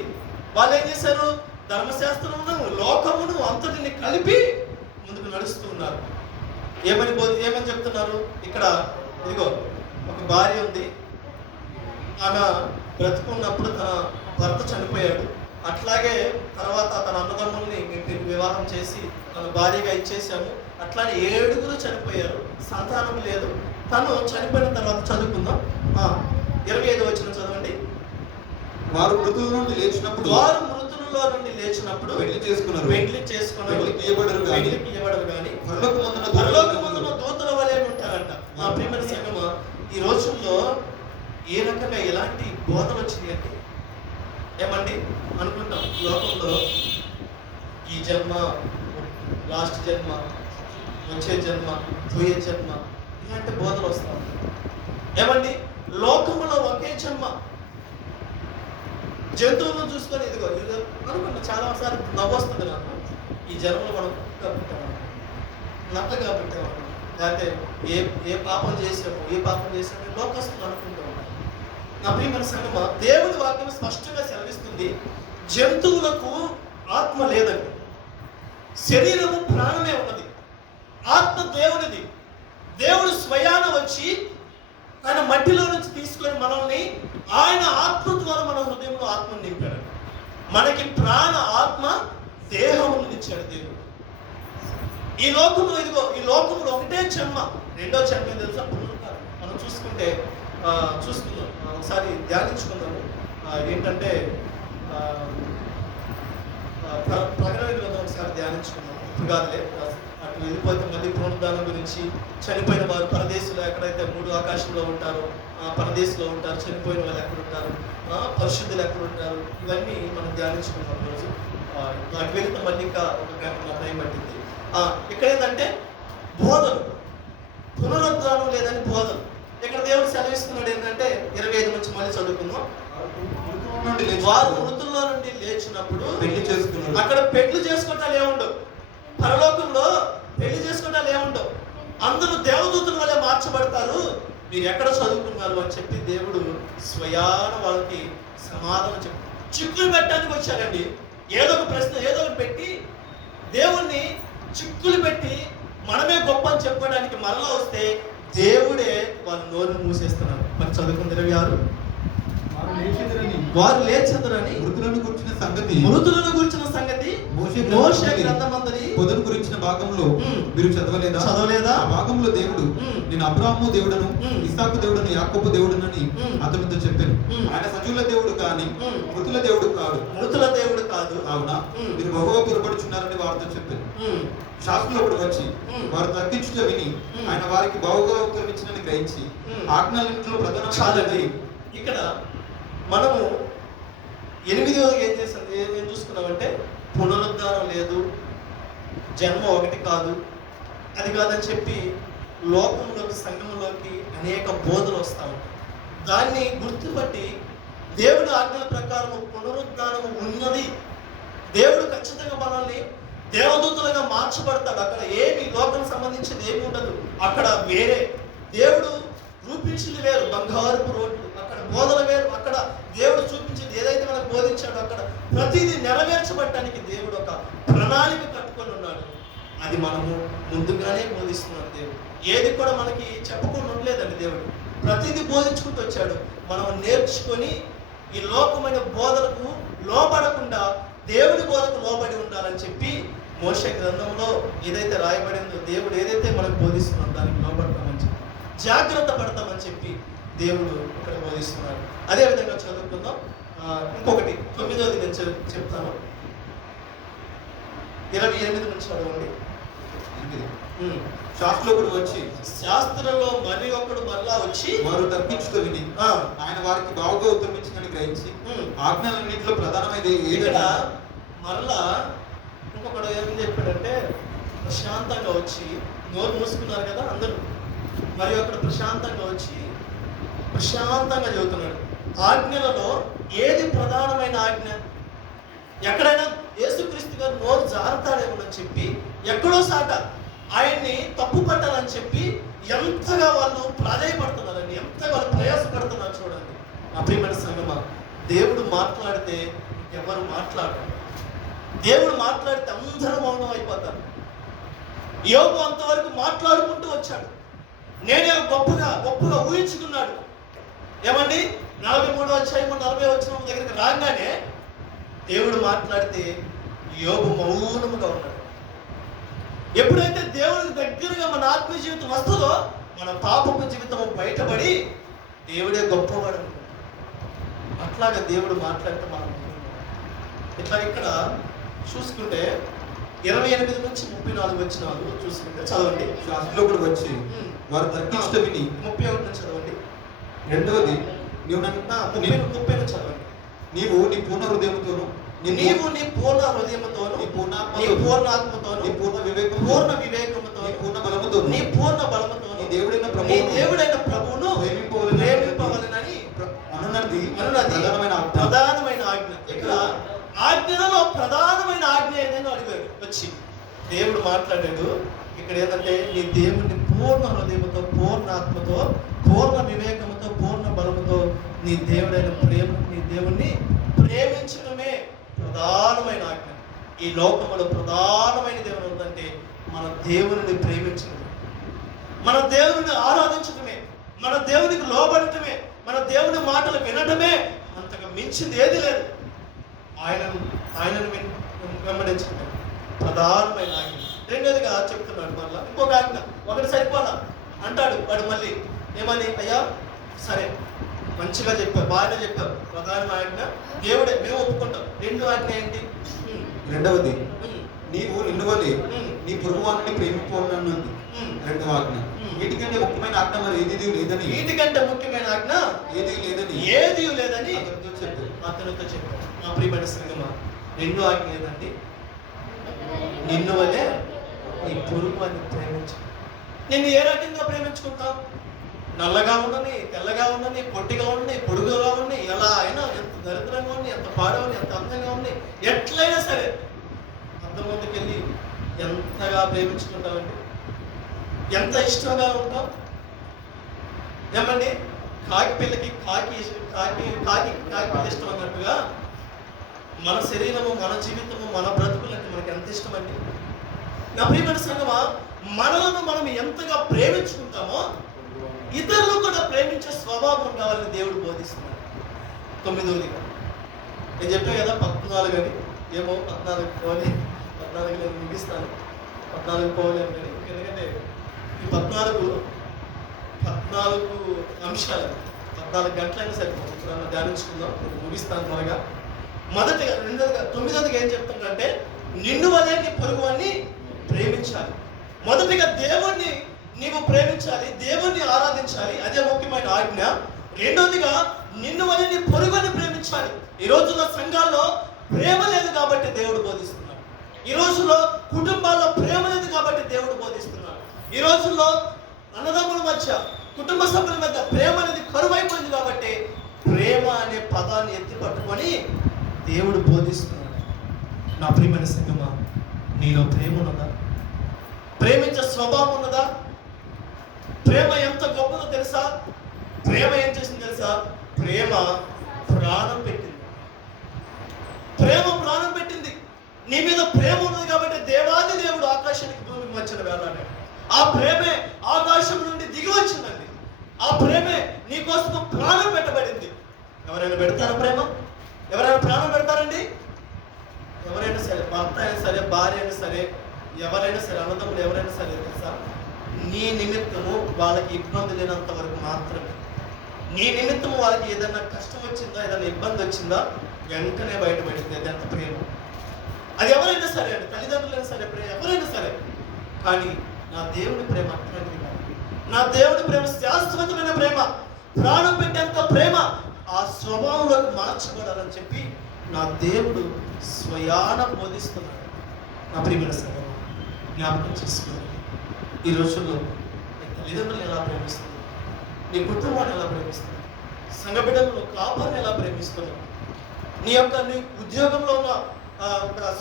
వాళ్ళు ఏం చేశారు? ధర్మశాస్త్రమును లోకమును అంతటిని కలిపి ముందుకు నడుస్తూ ఉన్నారు. ఏమని చెప్తున్నారు? ఇక్కడ ఇదిగో ఒక భార్య ఉంది, ఆమె బ్రతుకున్నప్పుడు తన భర్త చనిపోయాడు. అట్లాగే తర్వాత తన అన్నదమ్ముల్ని వివాహం చేసి తన భార్యగా ఇచ్చేసాము. అట్లానే 7 చనిపోయారు, సంతానం లేదు. తను చనిపోయిన తర్వాత చదువుకుందాం. 25 వచనం చదవండి. వారు మృతుల నుండి లేచినప్పుడు పెళ్లి చేసుకున్నారు, ఇయ్యబడరు కానీ పరలోకమందున దూతల వలె ఉంటారంట. నా ప్రియమైన సంగమా, ఈ రోజుల్లో ఏ రకంగా ఎలాంటి బోధన వచ్చినాయి అంటే ఏమండి అనుకుంటాం, లోకంలో ఈ జన్మ, లాస్ట్ జన్మ, వచ్చే జన్మ, పోయే జన్మ, ఇలాంటి బోధనలు వస్తూ ఉంటాయి. ఏమండి లోకంలో ఒకే జన్మ. జంతువులను చూసుకొని ఇదిగో అనుకుంటా చాలాసార్లు నవ్వు వస్తుంది నాకు. ఈ జన్మలో మనం పుట్టాము, నక్కగా పుట్టాము, లేకపోతే ఏ పాపం చేసామో లోకస్తులు అనుకుంటూ ఉంటాం. నా ప్రియమైన సంగమా, దేవుడి వాక్యం స్పష్టంగా సెలవిస్తుంది, జంతువులకు ఆత్మ లేదండి. శరీరము ప్రాణమే ఉన్నది, ఆత్మ దేవునిది. దేవుడు స్వయాన వచ్చి ఆయన మట్టిలో నుంచి తీసుకొని మనల్ని ఆయన ఆత్మ ద్వారా మన హృదయంలో ఆత్మను నింపాడు. మనకి ప్రాణ ఆత్మ దేహమును ఇచ్చాడు దేవుడు. ఈ లోకంలో ఒకటే జన్మ. రెండో జన్మ ఏం తెలుసా? పునరుద్ధానం. మనం చూసుకుందాం ఒకసారి ధ్యానించుకుందాము. ఏంటంటే ప్రకటన గ్రంథం ఒకసారి ధ్యానించుకుందాం. ఇప్పుడు కాదులే, అటు వెళ్ళిపోతే మళ్ళీ పునరుద్ధానం గురించి, చనిపోయిన వారు పరదేశంలో ఎక్కడైతే 3 ఆకాశంలో ఉంటారో పరదేశంలో ఉంటారు, చనిపోయిన వాళ్ళు ఎక్కడ ఉంటారు, పరిశుద్ధులు ఎక్కడ ఉంటారు, ఇవన్నీ మనం ధ్యానించుకున్నాం రోజు. అటు వెళ్తే మళ్ళీ ఇంకా ఒక గంట టైం పట్టింది. ఇక్కడ ఏంటంటే బోధన, పునరుద్ధానం లేదని బోధన. ఇక్కడ దేవుడు సెలవిస్తున్నాడు ఏంటంటే 25 నుంచి మళ్ళీ చదువుకుందాం. వారు మృతుల్లో నుండి లేచినప్పుడు పెళ్లి చేసుకున్నారు. అక్కడ పెళ్లి చేసుకోవటాలు ఏముండవు, పరలోకంలో పెళ్లి చేసుకోవటాలు ఏముండవు. అందరూ దేవదూతుల వల్లే మార్చబడతారు. మీరు ఎక్కడ చదువుకున్నారు అని చెప్పి దేవుడు స్వయాన వాళ్ళకి సమాధానం చెప్పి చిక్కులు పెట్టడానికి వచ్చారండి. ఏదో ఒక ప్రశ్న ఏదో ఒకటి పెట్టి దేవుణ్ణి చిక్కులు పెట్టి మనమే గొప్ప అని చెప్పుకోవడానికి మరలా వస్తే దేవుడే వాళ్ళ నోరును మూసేస్తున్నారు. మరి చదువుకున్న 26 వారు లేచెదరని మృతులను గురించిన సంగతి మోషే గ్రంథమందలి పొదను గురించిన భాగంలో మీరు చదవలేదా? ఆ భాగంలో దేవుడు, నేను అబ్రాహాము దేవుడను, ఇస్సాకు దేవుడను, యాకోబు దేవుడనని అతనితో చెప్పాను. ఆయన సజీవుల దేవుడు కానీ మృతుల దేవుడు కాదు. అవునా, మీరు బహుగా పొరపడుచున్నారని వారితో చెప్పాను. శాస్త్రులు అప్పుడు వచ్చి వారు తగ్గించుట విని ఆయన వారికి బహుగా ఉత్తరమిచ్చినని గ్రహించి ఆజ్ఞాలన్నింటిలో ప్రధాన. ఇక్కడ మనము 8వ ఏం చూసుకున్నామంటే పునరుద్ధానం లేదు, జన్మ ఒకటి కాదు, అది కాదని చెప్పి లోకంలోకి, సంఘంలోకి అనేక బోధలు వస్తూ ఉంటాయి. దాన్ని గుర్తుపట్టి దేవుడి ఆజ్ఞల ప్రకారం పునరుద్ధానం ఉన్నది. దేవుడు ఖచ్చితంగా మనల్ని దేవదూతలుగా మార్చబడతాడు. అక్కడ ఏమి లోకం సంబంధించింది ఏమి ఉండదు. అక్కడ వేరే దేవుడు రూపించింది వేరు, బంగారుపు రోడ్లు, అక్కడ బోధన వేరు, అక్కడ దేవుడు చూపించింది ఏదైతే మనకు బోధించాడో అక్కడ ప్రతిదీ నెరవేర్చబడటానికి దేవుడు ఒక ప్రణాళిక కట్టుకొని ఉన్నాడు. అది మనము ముందుగానే బోధిస్తున్నాడు దేవుడు. ఏది కూడా మనకి చెప్పకుండా ఉండలేదండి దేవుడు. ప్రతిదీ బోధించుకుంటూ వచ్చాడు. మనం నేర్చుకొని ఈ లోకమైన బోధలకు లోబడకుండా దేవుడి బోధకు లోబడి ఉండాలని చెప్పి మోషే గ్రంథంలో ఏదైతే రాయబడిందో దేవుడు ఏదైతే మనకు బోధిస్తున్నాడో దానికి లోబడతామని చెప్పి జాగ్రత్త పడతామని చెప్పి దేవుడు ఇక్కడ బోధిస్తున్నాడు. అదేవిధంగా చదువుకుందాం. ఇంకొకటి 9వ నేను చెప్తాను. 28 నుంచి చదవండి. శాస్త్రులు వచ్చి శాస్త్రంలో మరి ఒకడు మరలా వచ్చి వారు తర్కించుతూ విని ఆయన వారికి బావుగా ఉత్తరమించిందని గ్రహించి ఆజ్ఞలన్నింటిలో ప్రధానమైనది ఇక్కడ మరలా ఇంకొకడు ఏం చెప్పాడంటే ప్రశాంతంగా వచ్చి నోరు మూసుకున్నారు కదా అందరూ, మరి అక్కడ ప్రశాంతంగా వచ్చి ప్రశాంతంగా చదువుతున్నాడు. ఆజ్ఞలలో ఏది ప్రధానమైన ఆజ్ఞ? ఎక్కడైనా యేసుక్రీస్తు గారు నోరు జారుతాడేమోనని చెప్పి ఎక్కడో సాట ఆయన్ని తప్పు పట్టాలని చెప్పి ఎంతగా వాళ్ళు ప్రాధాయపడుతున్నారండి, ఎంతగా వాళ్ళు ప్రయాసపడుతున్నారు చూడండి. నా ప్రియమైన సంగమా, దేవుడు మాట్లాడితే ఎవరు మాట్లాడరు. దేవుడు మాట్లాడితే అందరూ మౌనం అయిపోతారు. యోబు అంతవరకు మాట్లాడుకుంటూ వచ్చాడు. నేనే గొప్పగా ఊహించుకున్నాడు. ఏమండి 43వ అధ్యాయం 40వ వచనం దగ్గరికి రాగానే దేవుడు మాట్లాడితే యోబు మౌనముగా ఉన్నాడు. ఎప్పుడైతే దేవుడికి దగ్గరగా మన ఆత్మీయ జీవితం వస్తుందో మన పాపపు జీవితం బయటపడి దేవుడే గొప్పవాడు. అట్లాగా దేవుడు మాట్లాడితే మనం ఇట్లా ఇక్కడ చూసుకుంటే 28 నుంచి 34 వచనాలు చూసుకుంటే చదవండి. శాస్త్రులు కూడా వచ్చి వారు తర్కించుతూ విని 31 నుంచి చదవండి. రెండవది నీవు నన్ను 30 నుంచి చదవండి. నీవు నీ పూర్ణ హృదయంతోను నీవు నీ పూర్ణ హృదయముతోను నీ పూర్ణ ఆత్మతోను నీ పూర్ణ వివేకముతో నీ పూర్ణ బలముతో నీ పూర్ణ బలముతో నీ దేవుడైన ప్రభువును ప్రేమింపవలెనని అనున్నది ప్రధానమైన ఆజ్ఞ. ఇక్కడ ఆజ్ఞలలో ప్రధానమైన ఆజ్ఞ ఏదైనా అడిగాడు వచ్చి దేవుడు మాట్లాడాడు. ఇక్కడ ఏంటంటే నీ దేవుడిని పూర్ణ హృదయముతో పూర్ణ ఆత్మతో పూర్ణ వివేకముతో పూర్ణ బలముతో నీ దేవుడైన నీ దేవుణ్ణి ప్రేమించడమే ప్రధానమైన ఆజ్ఞ. ఈ లోకంలో ప్రధానమైన దేవుడు ఉందంటే మన దేవుని ప్రేమించడం, మన దేవుని ఆరాధించడమే, మన దేవునికి లోబడటమే, మన దేవుని మాటలు వినడమే. అంతగా మించింది ఏది లేదు. ఆయనను వెంబడించడం ప్రధానమైన ఆజ్ఞ. రెండోదిగా చెప్తున్నాడు మళ్ళా ఇంకొక ఆజ్ఞ. ఒకటి సరిపోలా అంటాడు వాడు మళ్ళీ ఏమని, అయ్యా సరే మంచిగా చెప్పారు, బాగానే చెప్పారు, ప్రధాన ఆజ్ఞ దేవుడే మేము ఒప్పుకుంటాం. రెండో ఆజ్ఞ ఏంటి? రెండవది నీవు నిన్ను వలె నీ పొరుగువారిని ప్రేమించుకోవాలన్నది రెండవ ఆజ్ఞ. వీటికంటే ముఖ్యమైన ఆజ్ఞ మరి ఏది లేదని వీటికంటే ముఖ్యమైన ఆజ్ఞ ఏది లేదని అతనితో చెప్పాడు. మా ప్రియమైన సంగమా, రెండో ఆజ్ఞ ఏదండి? నిన్ను వలె నీ పొరుగువారిని ప్రేమించు. నిన్ను ఏ రకంగా ప్రేమించుకుంటావు? నల్లగా ఉండని, తెల్లగా ఉండని, పొట్టిగా ఉండి, పొడుగుగా ఉండి, ఎలా అయినా, ఎంత దరిద్రంగా ఉండి, ఎంత పాడవని, ఎంత అందంగా ఉండి, ఎట్లయినా సరే అద్దం ముందుకు వెళ్ళి ఎంతగా ప్రేమించుకుంటామండి, ఎంత ఇష్టంగా ఉంటాం. ఏమండి కాకి పిల్లకి కాకి పిల్ల ఇష్టం అన్నట్టుగా మన శరీరము, మన జీవితము, మన బ్రతుకులంటే మనకి ఎంత ఇష్టం అండి. నా ప్రియమైన సంగమా, మనలను మనం ఎంతగా ప్రేమించుకుంటామో ఇతరులు కూడా ప్రేమించే స్వభావం కావాలని దేవుడు బోధిస్తున్నాడు. 9వదిగా నేను చెప్పాను కదా 14 అని, ఏమో 14 పోలే, 14 నేను ముగిస్తాను, 14 పోలేము కానీ ఎందుకంటే ఈ 14 అంశాలు 14 గంటలైనా సరిపోతుంది. ఇప్పుడు ధ్యానించుకుందాం, నేను ముగిస్తాను త్వరగా. మొదటిగా 9వదిగా ఏం చెప్తుందంటే నిన్ను వలె నీ పొరుగువాన్ని ప్రేమించాలి. మొదటిగా దేవుణ్ణి నీవు ప్రేమించాలి, దేవుణ్ణి ఆరాధించాలి, అదే ముఖ్యమైన ఆజ్ఞ. రెండోదిగా నిన్ను వలె నీ పొరుగుని ప్రేమించాలి. ఈ రోజుల్లో సంఘాల్లో ప్రేమ లేదు కాబట్టి దేవుడు బోధిస్తున్నాడు. ఈ రోజుల్లో కుటుంబాల్లో ప్రేమ లేదు కాబట్టి దేవుడు బోధిస్తున్నాడు. ఈ రోజుల్లో అన్నదమ్ముల మధ్య, కుటుంబ సభ్యుల మధ్య ప్రేమ అనేది కరువైపోయింది కాబట్టి ప్రేమ అనే పదాన్ని ఎత్తి పట్టుకొని దేవుడు బోధిస్తున్నాడు. నా ప్రియమైన సంగమా, నీలో ప్రేమ ఉన్నదా? ప్రేమించే స్వభావం ఉన్నదా? ప్రేమ ఎంత గొప్పదో తెలుసా? ప్రేమ ఏం చేసింది తెలుసా? ప్రేమ ప్రాణం పెట్టింది. ప్రేమ ప్రాణం పెట్టింది. నీ మీద ప్రేమ ఉన్నది కాబట్టి దేవాది దేవుడు ఆకాశానికి భూమికి మధ్యన వేలాడాడు. ఆ ప్రేమే ఆకాశం నుండి దిగి వచ్చిందండి. ఆ ప్రేమే నీ కోసం ప్రాణం పెట్టబడింది. ఎవరైనా పెడతారా ప్రేమ? ఎవరైనా ప్రాణం పెడతారండి? ఎవరైనా సరే, భర్త అయినా సరే, భార్య అయినా సరే, ఎవరైనా సరే, అన్నదమ్ములు ఎవరైనా సరే తెలుసా, నీ నిమిత్తము వాళ్ళకి ఇబ్బంది లేనంత వరకు మాత్రమే. నీ నిమిత్తము వాళ్ళకి ఏదైనా కష్టం వచ్చిందా, ఏదైనా ఇబ్బంది వచ్చిందా, వెంటనే బయటపడింది. అది ఎంత ప్రేమ! అది ఎవరైనా సరే అండి, తల్లిదండ్రులైనా సరే, ఎవరైనా సరే. కానీ నా దేవుడి ప్రేమ అట్లాంటిది కాదు. నా దేవుడి ప్రేమ శాశ్వతమైన ప్రేమ, ప్రాణం పెట్టేంత ప్రేమ. ఆ స్వభావంలోకి మార్చబడాలని చెప్పి నా దేవుడు స్వయాన బోధిస్తున్నాడు. నా ప్రియమైన సంగమా, జ్ఞాపకం చేసుకోవాలి. ఈ రోజుల్లో నీ తల్లిదండ్రులను ఎలా ప్రేమిస్తున్నావు? నీ కుటుంబాన్ని ఎలా ప్రేమిస్తున్నావు? సంఘ బిడ్డలను, కాపాన్ని ఎలా ప్రేమిస్తున్నావు? నీ ఉద్యోగంలో ఉన్న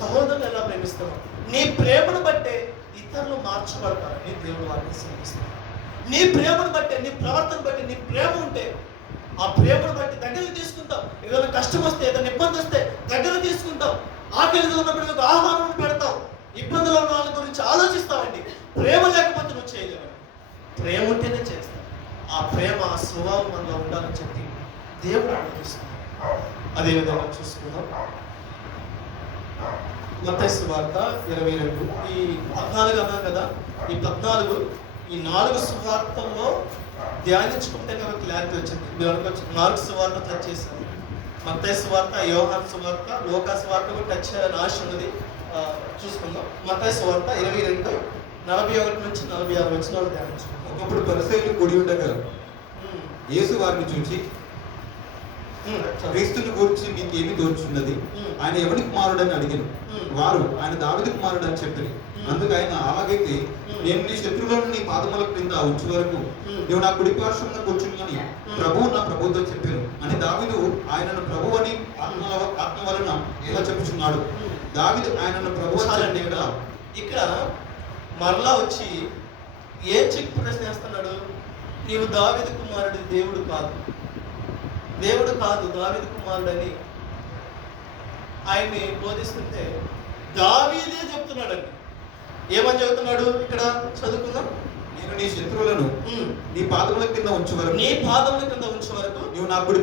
సహోదరులు ఎలా ప్రేమిస్తున్నావు? నీ ప్రేమను బట్టే ఇతరులు మార్చబడతారని దేవుడు వారిని శ్రమిస్తున్నాడు. నీ ప్రేమను బట్టే, నీ ప్రవర్తన బట్టి, నీ ప్రేమ ఉంటే ఆ ప్రేమను బట్టి దగ్గరకు తీసుకుంటావు. ఏదైనా కష్టం వస్తే, ఏదైనా ఇబ్బంది వస్తే దగ్గర తీసుకుంటావు. ఆకలిగా ఉన్నప్పుడు ఆహారం పెడతావు. ఇబ్బందులు ఉన్న వాళ్ళ గురించి ఆలోచిస్తావండి. ప్రేమ లేకపోతే నువ్వు చేయలేవు. ప్రేమ ఉంటేనే చేస్తావు. ఆ ప్రేమ, ఆ స్వభావం మనలో ఉండాలని చెప్పి దేవుడు ఆలోచిస్తున్నాడు. అదేవిధంగా చూసుకుందాం. మత్తయి సువార్త 22. ఈ 14 అన్నాం కదా. ఈ 14, ఈ 4 సువార్తల్లో ధ్యానించుకుంటే నాకు క్లారిటీ వచ్చింది. మీరు అనుకోవచ్చు 4 సువార్త టచ్ చేశాను. మత్తయి సువార్త, యోహాను సువార్త, లూకా సువార్త కూడా టచ్ చేయాలని ఆశ ఉన్నది. చూసుకుందాం. మత్తయి సువార్త 22, 41 నుంచి 46 వచనాలు ధ్యానించుకుందాం. ఒకప్పుడు పరిసయ్యులు కూడి ఉండగా యేసు వారిని చూచి, క్రీస్తుని గురించి మీకు ఏమి తోచున్నది? ఆయన ఎవరి కుమారుడని అడిగాను. వారు, ఆయన దావీదు కుమారుడు అని చెప్పారు. అందుకు ఆయన, అలాగైతే నేను నీ శత్రువులను నీ పాదముల క్రింద ఉంచు వరకు నువ్వు నా కుడి పార్శ్వంలో కూర్చుని ప్రభువు నా ప్రభువుతో చెప్పాను అని దావీదు ఆయనను ప్రభు అని ఆత్మ వలన ఎలా చెప్పుచున్నాడు. దావీదు ఆయనను ప్రభు అని కదా. ఇక్కడ మరలా వచ్చి ఏం చెక్ ప్రశ్న వేస్తున్నాడు? నీవు దావీదు కుమారుడు, దేవుడు కాదు, దేవుడు కాదు, దావీదు కుమారుడని ఆయన్ని బోధిస్తుంటే దావీదే చెప్తున్నాడండి. ఏమని చెబుతున్నాడు? ఇక్కడ చదువుకుందాం. నేను నీ శత్రువులను నీ పాదముల కింద ఉంచు వరకు, నీ పాదముల కింద ఉంచు వరకు నీవు నా కుడి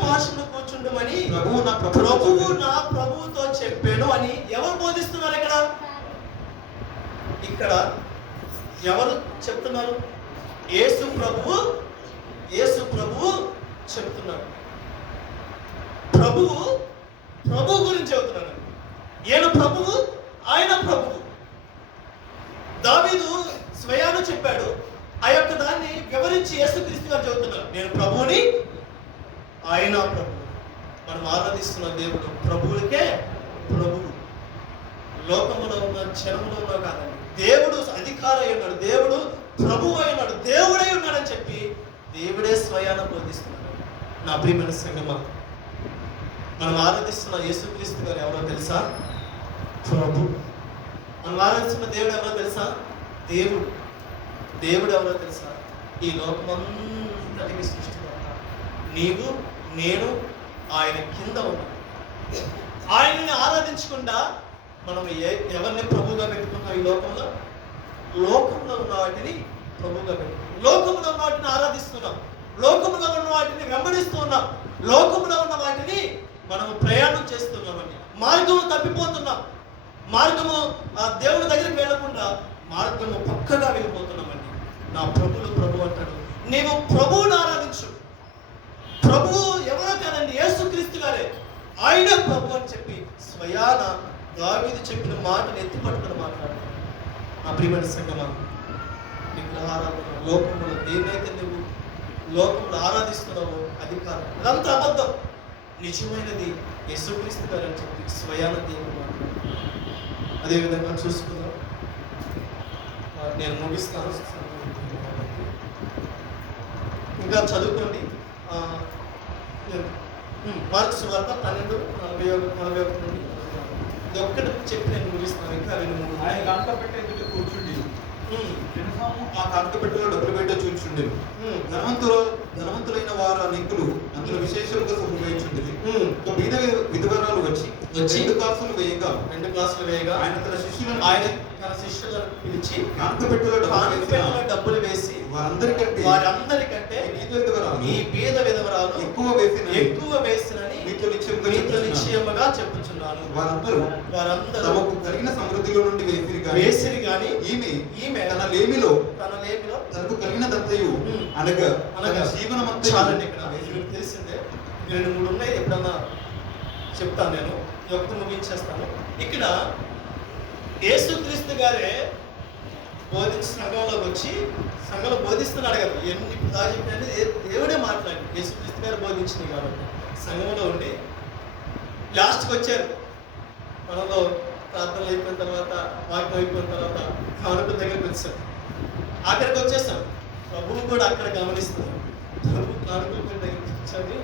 పార్శ్వమున కూర్చుండమని ప్రభువు నా ప్రభువుతో చెప్పాను అని ఎవరు బోధిస్తున్నారు? ఇక్కడ ఎవరు చెప్తున్నారు? యేసు ప్రభువు చెప్తున్నాడు. ప్రభువు గురించి చెబుతున్నాడు. ఈయన ప్రభువు, ఆయన ప్రభువు. దావీదు స్వయాన చెప్పాడు. ఆ యొక్క దాన్ని వివరించి యేసుక్రీస్తు గారు చెబుతున్నారు. నేను ప్రభువుని, ఆయన ప్రభువు. మనం ఆరాధిస్తున్న దేవుడు ప్రభువులకే ప్రభువు. లోకంలో ఉన్న, జనంలో ఉన్న కాదండి. దేవుడు అధికారి అయి ఉన్నాడు, దేవుడు ప్రభువు అయి ఉన్నాడు, దేవుడై ఉన్నాడని చెప్పి దేవుడే స్వయాన బోధిస్తున్నాడు. నా ప్రియమైన సంగమా, మనం ఆరాధిస్తున్న యేసుక్రీస్తు గారు ఎవరో తెలుసా? ప్రభు. మనం ఆరాధిస్తున్న దేవుడు ఎవరో తెలుసా? దేవుడు ఎవరో తెలుసా? ఈ లోకమంతటికి సృష్టికర్త. నీవు, నేను ఆయన కింద ఉన్నాం. ఆయన్ని ఆరాధించకుండా మనం ఎవరిని ప్రభువుగా పెట్టుకున్నాం? ఈ లోకంలో ఉన్న వాటిని ప్రభువుగా పెట్టుకున్నాం. లోకంలో ఉన్న వాటిని ఆరాధిస్తున్నాం, లోకంలో ఉన్న వాటిని వెంబడిస్తున్నాం, లోకంలో ఉన్న వాటిని మనము ప్రయాణం చేస్తున్నామండి. మార్గము తప్పిపోతున్నాం. మార్గము దేవుని దగ్గరికి వెళ్ళకుండా మార్గము పక్కగా వెళ్ళిపోతున్నామండి. నా ప్రభు అంటాడు, నీవు ప్రభువుని ఆరాధించు. ప్రభువు ఎవరో కాదండి, యేసుక్రీస్తు గారే. ఆయన ప్రభు అని చెప్పి స్వయాన దావీదు చెప్పిన మాటను ఎత్తిపట్టుకుని మాట్లాడుతున్నాడు. నా ప్రియమైన సంగమా, విగ్రహారాధన, లోకంలో దేన్నైతే నువ్వు లోకంలో ఆరాధిస్తున్నావో అది కాదు, అదంతా అబద్ధం. నిజమైనది యేసుక్రీస్తు గారు అని చెప్పి స్వయాన దేవుడు మాట్లాడుతున్నాడు. అదేవిధంగా చూసుకుందాం. నేను ముగిస్తాను. ఇంకా చదువుకోండి. మార్కు సువార్త 12:41 నుండి ఇది ఒక్కటి చెప్పి నేను ముగిస్తాను. ఇంకా 2-3 ఆయన గంట పెట్టి ఎదుట కూర్చుండి చిన్నసాము ఆ కానుక పెట్టెలో డబ్బులు పెట్ట చూచుండెను. ధనవంతులైన వారు అనేకులు అందులో విశేషాలుగా సంభవించుండేది. ఒక బీద విధవరాలు వచ్చి 2 కాసులు వేయగా ఆయన తన శిష్యులను పిలిచి కానుక పెట్టెలో డబ్బులు వేసి వారందరికంటే ఈ బీద విధవరాలు ఎక్కువ వేసినని మీతో నిశ్చయముగా చెప్పుచున్నాను. వారందరూ తమకు కలిగిన సమృద్ధిలో నుండి వేసిరి గాని ఈమె తన లేమిలో తనకు కలిగిన దంతయు అనగా జీవనమంతా చాలండి. ఇక్కడ మీకు తెలిసిందే 2-3 ఉన్నాయి. ఎప్పుడన్నా చెప్తాను నేను, ఒకటి ముగించేస్తాను. ఇక్కడ యేసుక్రీస్తు గారే సంఘంలోకి వచ్చి సంఘంలో బోధిస్తున్నాడు కదా. ఎన్ని ప్రాజెక్టులు దేవుడే మాట్లాడి యేసుక్రీస్తు గారు బోధించింది కాబట్టి సంఘంలో ఉండి లాస్ట్కి వచ్చారు. మనలో ప్రార్థనలు అయిపోయిన తర్వాత, వాక్యం అయిపోయిన తర్వాత కానుకల దగ్గరికి వచ్చారు. అక్కడికి వచ్చేసాం. ప్రభువు కూడా అక్కడ గమనిస్తున్నాడు. ప్రభు కానుకల దగ్గరికి వచ్చాడు.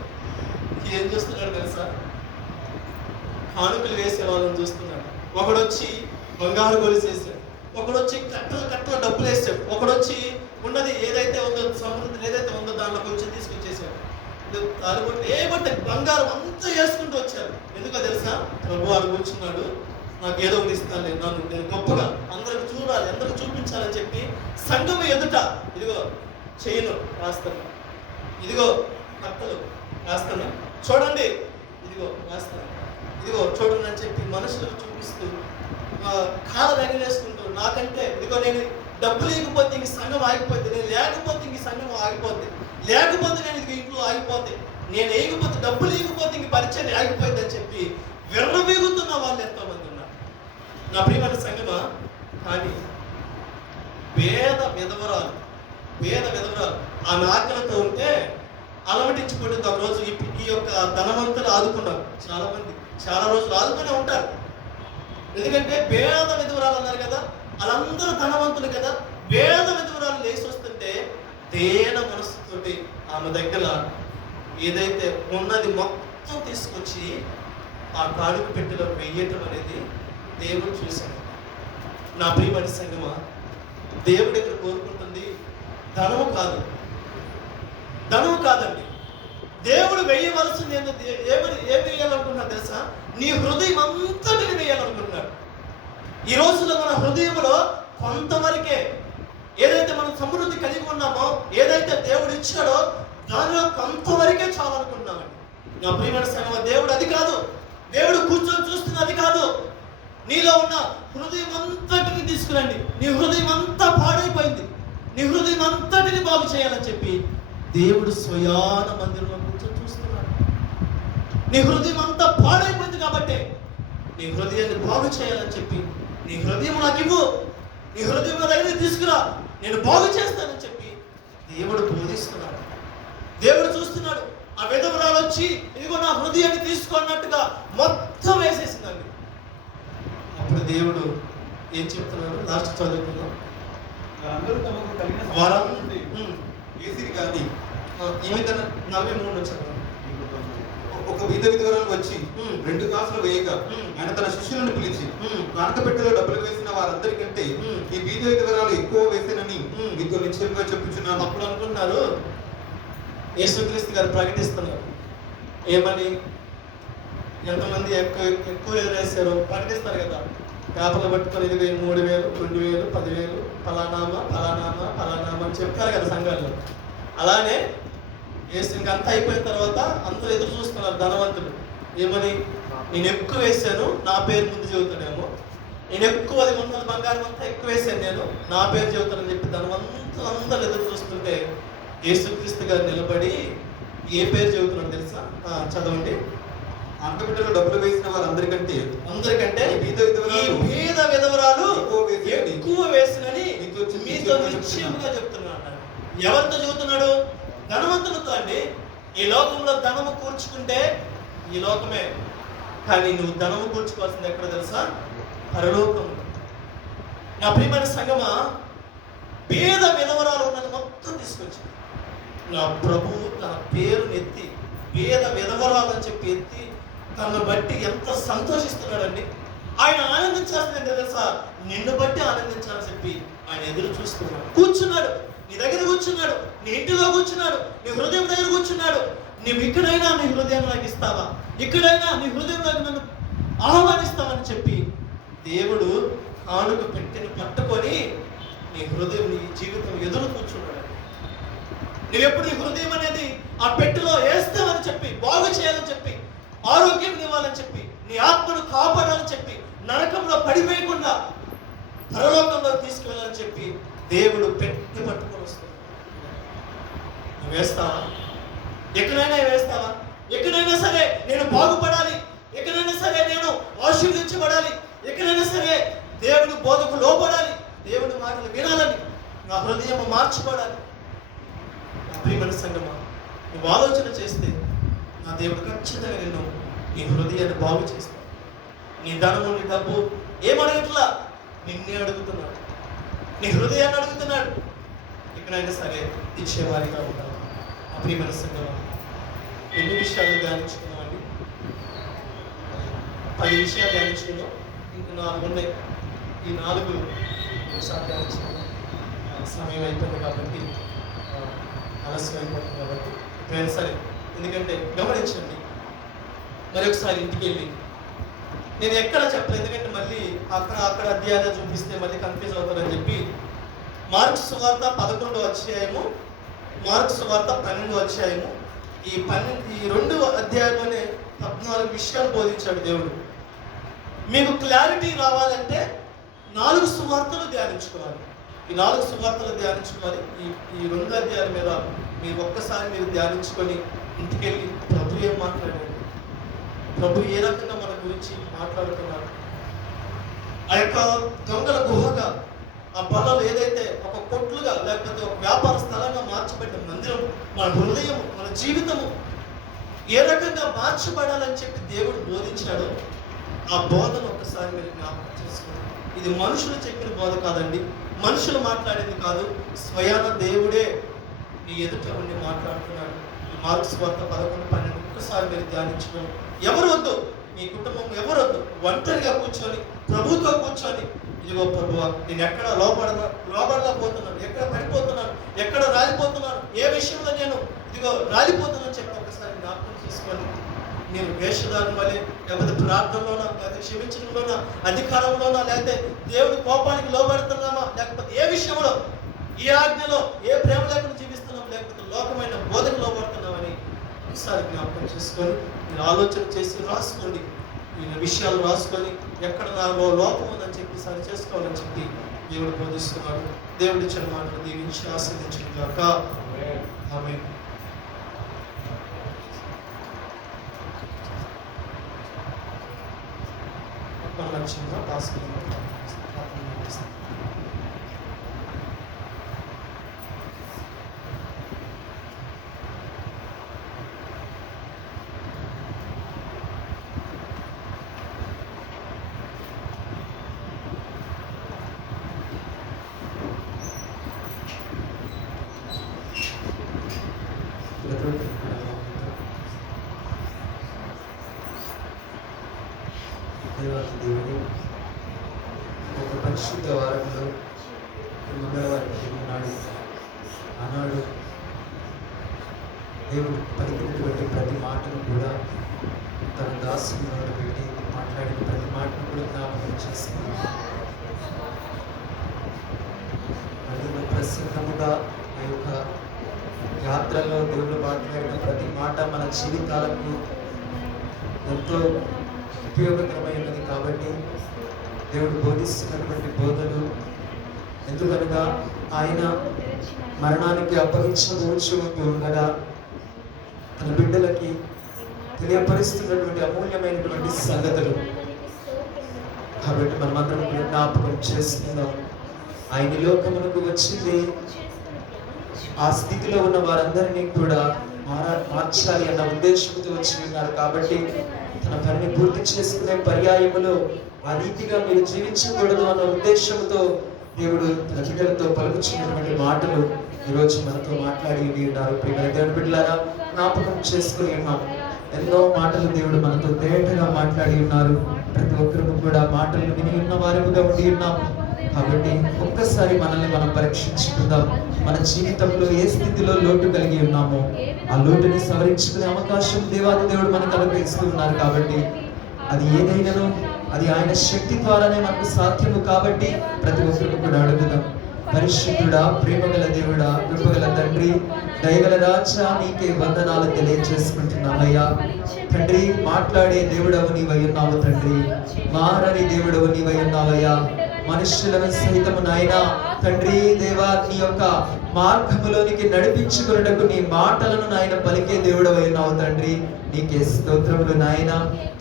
ఏం చూస్తున్నాడు తెలుసా? కానుకలు వేసే వాళ్ళని చూస్తున్నాడు. ఒకడు వచ్చి బంగారు గొలుసు వేసాడు, ఒకడు వచ్చి కట్టల డబ్బులు వేసాడు, ఒకడు వచ్చి ఉన్నది ఏదైతే ఉందో సమృద్ధి ఏదైతే ఉందో దాంట్లో కొంచెం తీసుకొచ్చేసాడు. ఏమంటే బంగారం అంతా వేసుకుంటూ వచ్చారు. ఎందుకో తెలుసా? ప్రభు వాడు కూర్చున్నాడు, నాకు ఏదో ఒకటి ఇస్తాను, నేను గొప్పగా అందరికి చూడాలి, అందరికి చూపించాలని చెప్పి సంఘం ఎదుట ఇదిగో చైను రాస్తాను, ఇదిగో కట్టలు రాస్తాను, చూడండి ఇదిగో రాస్తాను, ఇదిగో చూడండి అని చెప్పి మనుషులకు చూపిస్తూ కాళ్ళ ఎగరేసుకుంటూ, నాకంటే ఇదిగో నేను డబ్బులు లేకపోతే ఇంక సంఘం ఆగిపోద్ది, నేను లేకపోతే ఇంక సంఘం ఆగిపోద్ది, లేకపోతే నేను ఇది ఇంట్లో ఆగిపోతే, నేను వేయకపోతే డబ్బులు లేకపోతే ఇంక పరిచయం ఆగిపోద్ది అని చెప్పి విర్రవీగుతున్న వాళ్ళు ఎంతోమంది ఉన్నారు నా ప్రియమైన సంఘమా. కానీ పేద విధవరాలు ఆమె ఆకలితో ఉంటే అలవటించిపోతుంది. ఒక రోజు ఈ యొక్క ధనవంతులు ఆదుకున్నారు. చాలా మంది చాలా రోజులు ఆదుకునే ఉంటారు. ఎందుకంటే పేద విధవరాలు అన్నారు కదా, వాళ్ళందరూ ధనవంతులు కదా. పేద విధవరాలు లేచి వస్తుంటే దేన మనస్సుతోటి ఆమె దగ్గర ఏదైతే ఉన్నది మొత్తం తీసుకొచ్చి ఆ కానుక పెట్టెలో వెయ్యటం అనేది దేవుడు చూశాడు. నా ప్రియమైన సంగమా, దేవుడు ఇక్కడ కోరుకుంటుంది ధనము కాదండి. దేవుడు వేయవలసింది ఏమి వేయాలనుకుంటున్నాడు తెలుసా? నీ హృదయం అంతటిని వేయాలనుకుంటున్నాడు. ఈ రోజులో మన హృదయంలో కొంతవరకే ఏదైతే మనం సమృద్ధి కలిగి ఉన్నామో, ఏదైతే దేవుడు ఇచ్చాడో దానిలో కొంతవరకే చాలనుకుంటున్నామండి. నా ప్రియమైన సంగమా, దేవుడు అది కాదు. దేవుడు కూర్చొని చూస్తున్న అది కాదు. నీలో ఉన్న హృదయం అంతటిని తీసుకురండి. నీ హృదయం అంతా పాడైపోయింది, నీ హృదయం అంతటిని బాగు చేయాలని చెప్పి దేవుడు స్వయాన మందిరంలో కూర్చొని చూస్తున్నాడు. నీ హృదయం అంతా పాడైపోయింది కాబట్టి నీ హృదయాన్ని బాగు చేయాలని చెప్పి, నీ హృదయం నాకు ఇవ్వు, నీ హృదయం నా దగ్గర తీసుకురా, నేను బాగు చేస్తానని చెప్పి దేవుడు బోధిస్తున్నాడు. దేవుడు చూస్తున్నాడు. ఆ విధవరాలు వచ్చి ఇదిగో నా హృదయాన్ని తీసుకున్నట్టుగా మొత్తం వేసేసిందండి. అప్పుడు దేవుడు ఏం చెప్తున్నాడు? లాస్ట్ చదువుతున్నాం. అందరూ తమకు కలిగిన వేసిరి కానీ ఈమె 43 వచ్చారు. ఒక విధవరాలు వచ్చి 2 కాసులు వేయగా ఆయన తన శిష్యులను పిలిచి కానుక పెట్టెలో డబ్బులు వేసిన వారందరికంటే ఈ బీద విధవరాలు ఎక్కువ వేసేనని మీతో నిశ్చయంగా చెప్పుచున్నాను. అప్పుడు అనుకున్నారు, యేసుక్రీస్తు గారు ప్రకటిస్తున్నారు ఏమని? ఎంతమంది ఎక్కువ వేశారు ప్రకటిస్తారు కదా. పేపర్లు పట్టుకొని ఇదిగో 3,000, 2,000, 10,000 ఫలానామా అని చెప్తారు కదా సంఘాల్లో. అలానే వేసి ఇంకంతా అయిపోయిన తర్వాత అందరూ ఎదురు చూస్తున్నారు ధనవంతులు. ఏమని? నేను ఎక్కువ వేశాను, నా పేరు ముందు చెబుతాడేమో. నేను ఎక్కువ 100 బంగారం అంతా ఎక్కువ వేశాను, నేను నా పేరు చెబుతానని చెప్పి ధనవంతులు అందరూ ఎదురు చూస్తుంటే యేసుక్రీస్తు గారు నిలబడి ఏ పేరు చెబుతున్నాడు తెలుసా? చదవండి. కానుక పెట్టెలో డబ్బులు వేసిన వారందరికంటే ఈ బీద విధవరాలు ఎక్కువ వేసినని మీతో నిశ్చయంగా చెప్తున్నాడు. ఎవరితో చెబుతున్నాడు? ధనవంతులతో అండి. ఈ లోకంలో ధనము కూర్చుకుంటే ఈ లోకమే, కానీ నువ్వు ధనము కూర్చుకోవాల్సింది ఎక్కడ తెలుసా? పరలోకం. నా ప్రియమైన సంగమా, పేద విధవరాలు ఉన్నది మొత్తం తీసుకొచ్చింది. నా ప్రభువు తన పేరుని ఎత్తి పేద విధవరాలు అని చెప్పి ఎత్తి తనను బట్టి ఎంత సంతోషిస్తున్నాడండి. ఆయన ఆనందించాల్సింది తెలుసా, నిన్ను బట్టి ఆనందించాలని చెప్పి ఆయన ఎదురు చూస్తున్నాడు. కూర్చున్నాడు, నీ దగ్గర కూర్చున్నాడు, నీ ఇంటిలో కూర్చున్నాడు, నీ హృదయం దగ్గర కూర్చున్నాడు. నువ్వు ఇక్కడైనా నీ హృదయం నాకు ఇస్తావా, ఇక్కడైనా నీ హృదయం నాకు నన్ను ఆహ్వానిస్తావని చెప్పి దేవుడు కానుక పెట్టిని పట్టుకొని నీ హృదయం, నీ జీవితం ఎదురు కూర్చున్నాడు. నువ్వెప్పుడు నీ హృదయం అనేది ఆ పెట్టెలో వేస్తావని చెప్పి, బాగు చేయాలని చెప్పి, ఆరోగ్యం ఇవ్వాలని చెప్పి, నీ ఆత్మను కాపాడాలని చెప్పి, నరకంలో పడిపోయకుండా పరలోకంలో తీసుకువెళ్ళాలని చెప్పి దేవుడు పెట్టి పట్టుకొని వస్తాడు. నువ్వు వేస్తావా? ఎక్కడైనా వేస్తావా? ఎక్కడైనా సరే నేను బాగుపడాలి, ఎక్కడైనా సరే నేను ఆశీర్వదించబడాలి, ఎక్కడైనా సరే దేవుడు బోధకు లోపడాలి, దేవుడి మాటలు వినాలని నా హృదయం మార్చబడాలి. నా ప్రియమైన సంగమా, నువ్వు ఆలోచన చేస్తే నా దేవుడు ఖచ్చితంగా నిన్ను నీ హృదయాన్ని బాగు చేస్తాడు. నీ ధనము, నీ డబ్బు ఏమడగట్లా, నిన్నే అడుగుతున్నాడు, నీ హృదయాన్ని అడుగుతున్నాడు. ఎక్కడైనా సరే ఇచ్చేవారిగా ఉండాలి. నా ప్రియమైన సంగమా, ఎన్ని విషయాలు ధ్యానించుకున్నామండి? 10 విషయాలు ధ్యానించుకున్నాం, ఇంక 4 ఉన్నాయి. ఈ 4 ఒకసారి ధ్యానించుకున్నాం. సమయం అయిపోయింది కాబట్టి, ఆలస్యం అయిపోతుంది కాబట్టి ఎప్పుడైనా సరే, ఎందుకంటే గమనించండి, మరి ఒకసారి ఇంటికి వెళ్ళి, నేను ఎక్కడ చెప్పలేదు ఎందుకంటే మళ్ళీ అక్కడ అధ్యాయాలు చూపిస్తే మళ్ళీ కన్ఫ్యూజ్ అవుతారని చెప్పి మార్కు సువార్త 11వ అధ్యాయము, మార్కు సువార్త 12వ అధ్యాయము, ఈ 2 అధ్యాయంలోనే 14 విషయాలు బోధించాడు దేవుడు. మీకు క్లారిటీ రావాలంటే 4 సువార్తలు ధ్యానించుకోవాలి. ఈ 4 సువార్తలు ధ్యానించుకోవాలి. ఈ 2 అధ్యాయాల మీద మీరు ఒక్కసారి మీరు ధ్యానించుకొని ఇంటికెళ్ళి ప్రభు ఏం మాట్లాడాడు, ప్రభు ఏ రకంగా మన గురించి మాట్లాడుతున్నారు. ఆ యొక్క దొంగల గుహగా, ఆ బలలో ఏదైతే ఒక కొట్లుగా లేకపోతే ఒక వ్యాపార స్థలంగా మార్చబడిన మందిరం, మన హృదయం, మన జీవితము ఏ రకంగా మార్చబడాలని చెప్పి దేవుడు బోధించాడో ఆ బోధను ఒకసారి మీరు జ్ఞాపకం చేసుకోండి. ఇది మనుషులు చెప్పిన బోధ కాదండి, మనుషులు మాట్లాడింది కాదు, స్వయాన దేవుడే నీ ఎదుట ఉండి మాట్లాడుతున్నాడు. మార్కు సువార్త 11-12 ఒక్కసారి మీరు ధ్యానించుకోండి. ఎవరు వద్దు, మీ కుటుంబం ఎవరు వద్దు, ఒంటరిగా కూర్చొని ప్రభుతో కూర్చొని, ఇదిగో ప్రభువా నేను ఎక్కడ లోపడలేకపోతున్నాను, ఎక్కడ పడిపోతున్నాను, ఎక్కడ రాలిపోతున్నాను, ఏ విషయంలో నేను ఇదిగో రాలిపోతున్నాను చెప్పి ఒకసారి జ్ఞాపకం చేసుకొని, నేను వేషధారణ వలె లేకపోతే ప్రార్థనలోనా, లేకపోతే క్షమించడంలోనా, అధికారంలోనా, లేకపోతే దేవుడి కోపానికి లోబడుతున్నామా, లేకపోతే ఏ విషయంలో, ఏ ఆజ్ఞలో, ఏ ప్రేమ లేకుండా జీవిస్తున్నాం, లేకపోతే లోకమైన బోధకు లోబడుతున్నామని ఒకసారి జ్ఞాపకం చేసుకొని మీరు ఆలోచన చేసి రాసుకోండి. ఈ విషయాలు రాసుకొని ఎక్కడ నాలో లోపం ఉందని చెప్పి సరి చేసుకోవాలని చెప్పి దేవుడు బోధిస్తున్నాడు. దేవుడి ఇచ్చిన మాటలు దీవించి ఆస్వాదించిన గాక. ఆమేన్. మన లక్ష్యంగా భాస్కర్ దేవుడు ఒక పరిశుద్ధ వారంలో మంగళవారం నాడు ఆనాడు దేవుడు పలికినటువంటి ప్రతి మాటను కూడా తన దాసుని పెట్టి మాట్లాడిన ప్రతి మాటను కూడా జ్ఞాపకం చేసుకున్నాడు. మరియు ప్రసన్నముగా ఆ యొక్క యాత్రలో దేవుడు మాట్లాడిన ప్రతి మాట మన జీవితాలకు ఎంతో ఉపయోగకరమైనది. కాబట్టి దేవుడు బోధిస్తున్నటువంటి బోధలు, ఎందుకనగా ఆయన మరణానికి అప్పగించవచ్చు ఉండగా తన బిడ్డలకి తెలియపరుస్తున్నటువంటి అమూల్యమైనటువంటి సంగతులు. కాబట్టి మనమందరం జ్ఞాపకం చేసుకుందాం. ఆయన లోకమునకు వచ్చింది ఆ స్థితిలో ఉన్న వారందరినీ కూడా మార్చాలి అన్న ఉద్దేశంతో వచ్చి ఉన్నారు. కాబట్టి తన పనిని పూర్తి చేసుకునే పర్యాయములో ఆ రీతిగా మీరు జీవించకూడదు అన్న ఉద్దేశంతో దేవుడు తన బిడ్డలతో పలుకుతున్నటువంటి మాటలు ఈరోజు మనతో మాట్లాడి ఉన్నారు. ప్రియమైన దేవుని బిడ్డలారా, జ్ఞాపకం చేసుకుని ఉన్నాం. ఎన్నో మాటలు దేవుడు మనతో తేటగా మాట్లాడి ఉన్నారు. ప్రతి ఒక్కరు కూడా మాటలు విని ఉన్న వారిగా ఉండి ఉన్నాము. కాబట్టి ఒక్కసారి మనల్ని మనం పరీక్షించుకుందాం. మన జీవితంలో ఏ స్థితిలో లోటు కలిగి ఉన్నామో ఆ లోటుని సవరించుకునే అవకాశం దేవాది దేవుడు మనకు అనుగ్రహిస్తూ ఉన్నారు. కాబట్టి అది ఏదైనాను అది ఆయన శక్తి ద్వారానే మనకు సాధ్యము. కాబట్టి ప్రతి ఒక్కరికి కూడా అడుగుదాం. పరిశుద్ధుడా, ప్రేమగల దేవుడా, కృపగల తండ్రి, దయగల రాజా, నీకే వందనాలు తెలియజేసుకుంటున్నామయ్యా. తండ్రి, మాట్లాడే దేవుడవు నీవై ఉన్నావు తండ్రి, మారని దేవుడవు నీవై ఉన్నావయ్యా. మనుష్యులను సహితము నాయనా తండ్రి దేవా, నీ యొక్క మార్గములోనికి నడిపించుకున్నటకు నీ మాటలను నాయన పలికే దేవుడవై ఉన్నావు తండ్రి. నీకే స్తోత్రములు నాయన.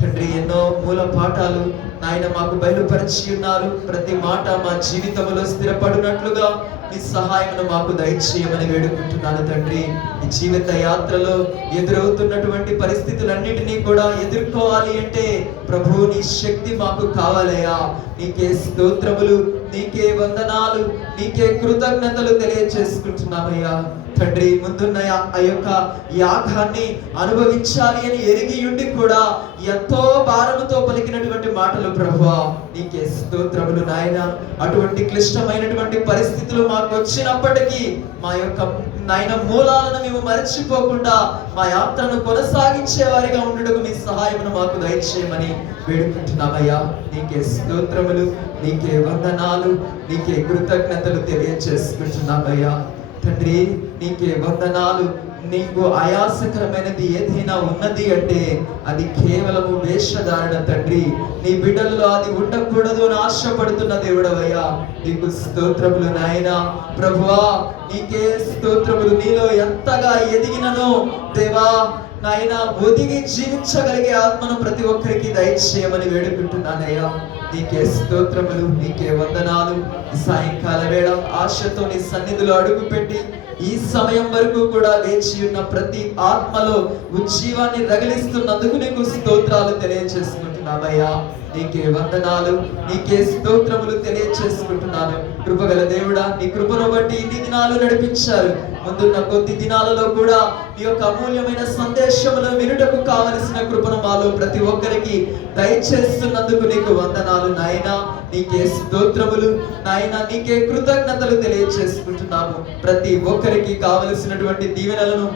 తండ్రి, ఎన్నో మూల పాఠాలు నాయన మాకు బయలుపరిచి ఉన్నారు. ప్రతి మాట మా జీవితంలో స్థిరపడినట్లుగా నీ సహాయమును మాకు దయచేయమని వేడుకుంటున్నాను తండ్రి. ఈ జీవిత యాత్రలో ఎదురవుతున్నటువంటి పరిస్థితులన్నిటినీ కూడా ఎదుర్కోవాలి అంటే ప్రభు నీ శక్తి మాకు కావాలయ్యా. నీకే స్తోత్రములు, నీకే వందనాలు, నీకే కృతజ్ఞతలు తెలియజేసుకుంటున్నామయ్యా. తండ్రి, ముందున్న ఆ యొక్క యాగాన్ని అనుభవించాలి అని ఎరిగి ఉండి కూడా ఎంతో భారముతో పలికినటువంటి మాటలు ప్రభువా, నీకే స్తోత్రములు నాయన. అటువంటి క్లిష్టమైనటువంటి పరిస్థితులు మాకు వచ్చినప్పటికీ మా యొక్క నాయన మూలాలను మేము మర్చిపోకుండా మా యాత్రను కొనసాగించే వారిగా ఉండటకు నీ సహాయమును మాకు దయచేయమని వేడుకుంటున్నామయ్యా. నీకే స్తోత్రములు, నీకే వందనాలు, నీకే కృతజ్ఞతలు తెలియజేసుకుంటున్నామయ్యా. తండ్రి, నీకే వందనాలు. నీకు ఆయాసకరమైనది ఏదైనా ఉన్నది అంటే అది కేవలము వేషధారణ తండ్రి. నీ బిడ్డల్లో అది ఉండకూడదు అని ఆశపడుతున్న దేవుడవయ్యా. నీకు స్తోత్రములు నాయన. ప్రభువా, నీకే స్తోత్రములు. నీలో ఎంతగా ఎదిగినను దేవా నాయన, ఒదిగి జీవించగలిగే ఆత్మను ప్రతి ఒక్కరికి దయచేయమని వేడుకుంటున్నానయ్యా. నీకే స్తోత్రములు, నీకే వందనాలు. ఈ సాయంకాల వేళ ఆశతో నీ సన్నిధిలో అడుగుపెట్టి ఈ సమయం వరకు కూడా వేచి ఉన్న ప్రతి ఆత్మలో ఉజ్జీవాన్ని రగిలిస్తున్నందుకు నీకు స్తోత్రాలు తెలియజేసుకుంటున్నామయ్యా. నీకే వందనాలు, నీకే స్తోత్రములు తెలియజేసుకుంటున్నాను. కృపగల దేవుడా, నీ కృపను బట్టి ఇన్ని దినాలు నడిపించారు. ముందున్న కొద్ది దినాలలో కూడా నీ యొక్క అమూల్యమైన సందేశములు వినుటకు కావలసిన కృపను మాలో ప్రతి ఒక్కరికి దయచేస్తున్నందుకు నీకు వందనాలు నాయన. నీకే స్తోత్రములు నాయన, నీకే కృతజ్ఞతలు తెలియజేసుకుంటున్నాము. ప్రతి ఒక్కరికి కావలసినటువంటి దీవెనలను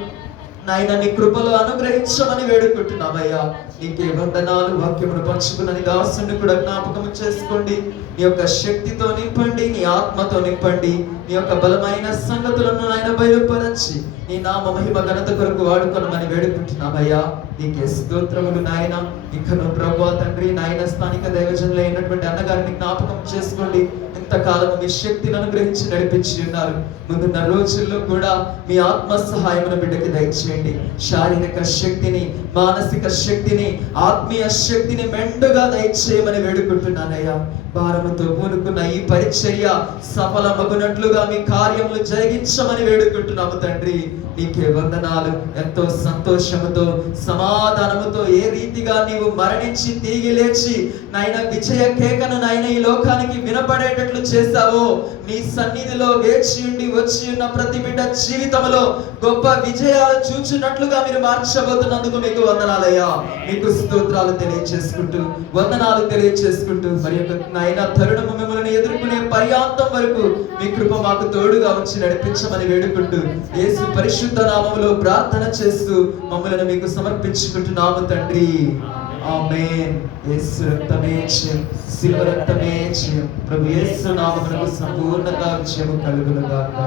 నాయన నీ కృపలో అనుగ్రహించమని వేడుకుంటున్నామయ్యా. నీకే వందనాలు. వాక్యమును పంచుకున్న నీ దాసుని కూడా జ్ఞాపకం చేసుకోండి. నీ యొక్క శక్తితో నింపండి, నీ ఆత్మతో నింపండి. నీ యొక్క బలమైన సంగతులను నాయన బయలుపరచి నీ నామ మహిమ ఘనత కొరకు వాడుకొనమని వేడుకుంటున్నామయ్యా. నీకే స్తోత్రములు నాయన. ఇకను ప్రభువా తండ్రి నాయన, స్థానిక దైవజనులు అయినటువంటి అన్నగారిని జ్ఞాపకం చేసుకోండి. ఇంతకాలము మీ శక్తిని అనుగ్రహించి నడిపించి ఉన్నారు. ముందున్న రోజుల్లో కూడా మీ ఆత్మ సహాయమును బిడ్డకి దయచేయండి. శారీరక శక్తిని, మానసిక శక్తిని, ఆత్మీయ శక్తిని మెండుగా దయచేయమని వేడుకుంటున్నానయ్యా. భారముతో కూనుకున్న ఈ పరిచర్య సఫలమగునట్లుగా మీ కార్యములు జరిగించమని వేడుకుంటున్నాము తండ్రి. నీకే వందనాలు. ఎంతో సంతోషముతో సమాధానముతో ఏ రీతిగా నీవు మరణించి తిరిగి లేచి నాయన విజయ కేకను నాయన ఈ లోకానికి వినపడేటట్లు చేశావో, నీ సన్నిధిలో వేచి ఉండి వచ్చి ఉన్న ప్రతి బిడ్డ జీవితంలో గొప్ప విజయాలు చూచున్నట్లుగా మీరు మార్చబోతున్నందుకు మీకు వందనాలయ్యా. మీకు స్తోత్రాలు తెలియజేసుకుంటూ, వందనాలు తెలియజేసుకుంటూ, మరి యొక్క నాయన తరుణము మిమ్మల్ని ఎదుర్కొనే పర్యాంతం వరకు మీ కృప మాకు తోడుగా ఉంచి నడిపించమని వేడుకుంటూ యేసు పరిశుద్ధ నామములో ప్రార్థన చేస్తూ మమ్మల్ని మీకు సమర్పించుకుంటున్నాము తండ్రి. ఆమేన్. యేసు రక్తమే జయం, శిలువ రక్తమే జయం. ప్రభు యేసు నామమునకు సంపూర్ణంగా జయము కలుగును గాక.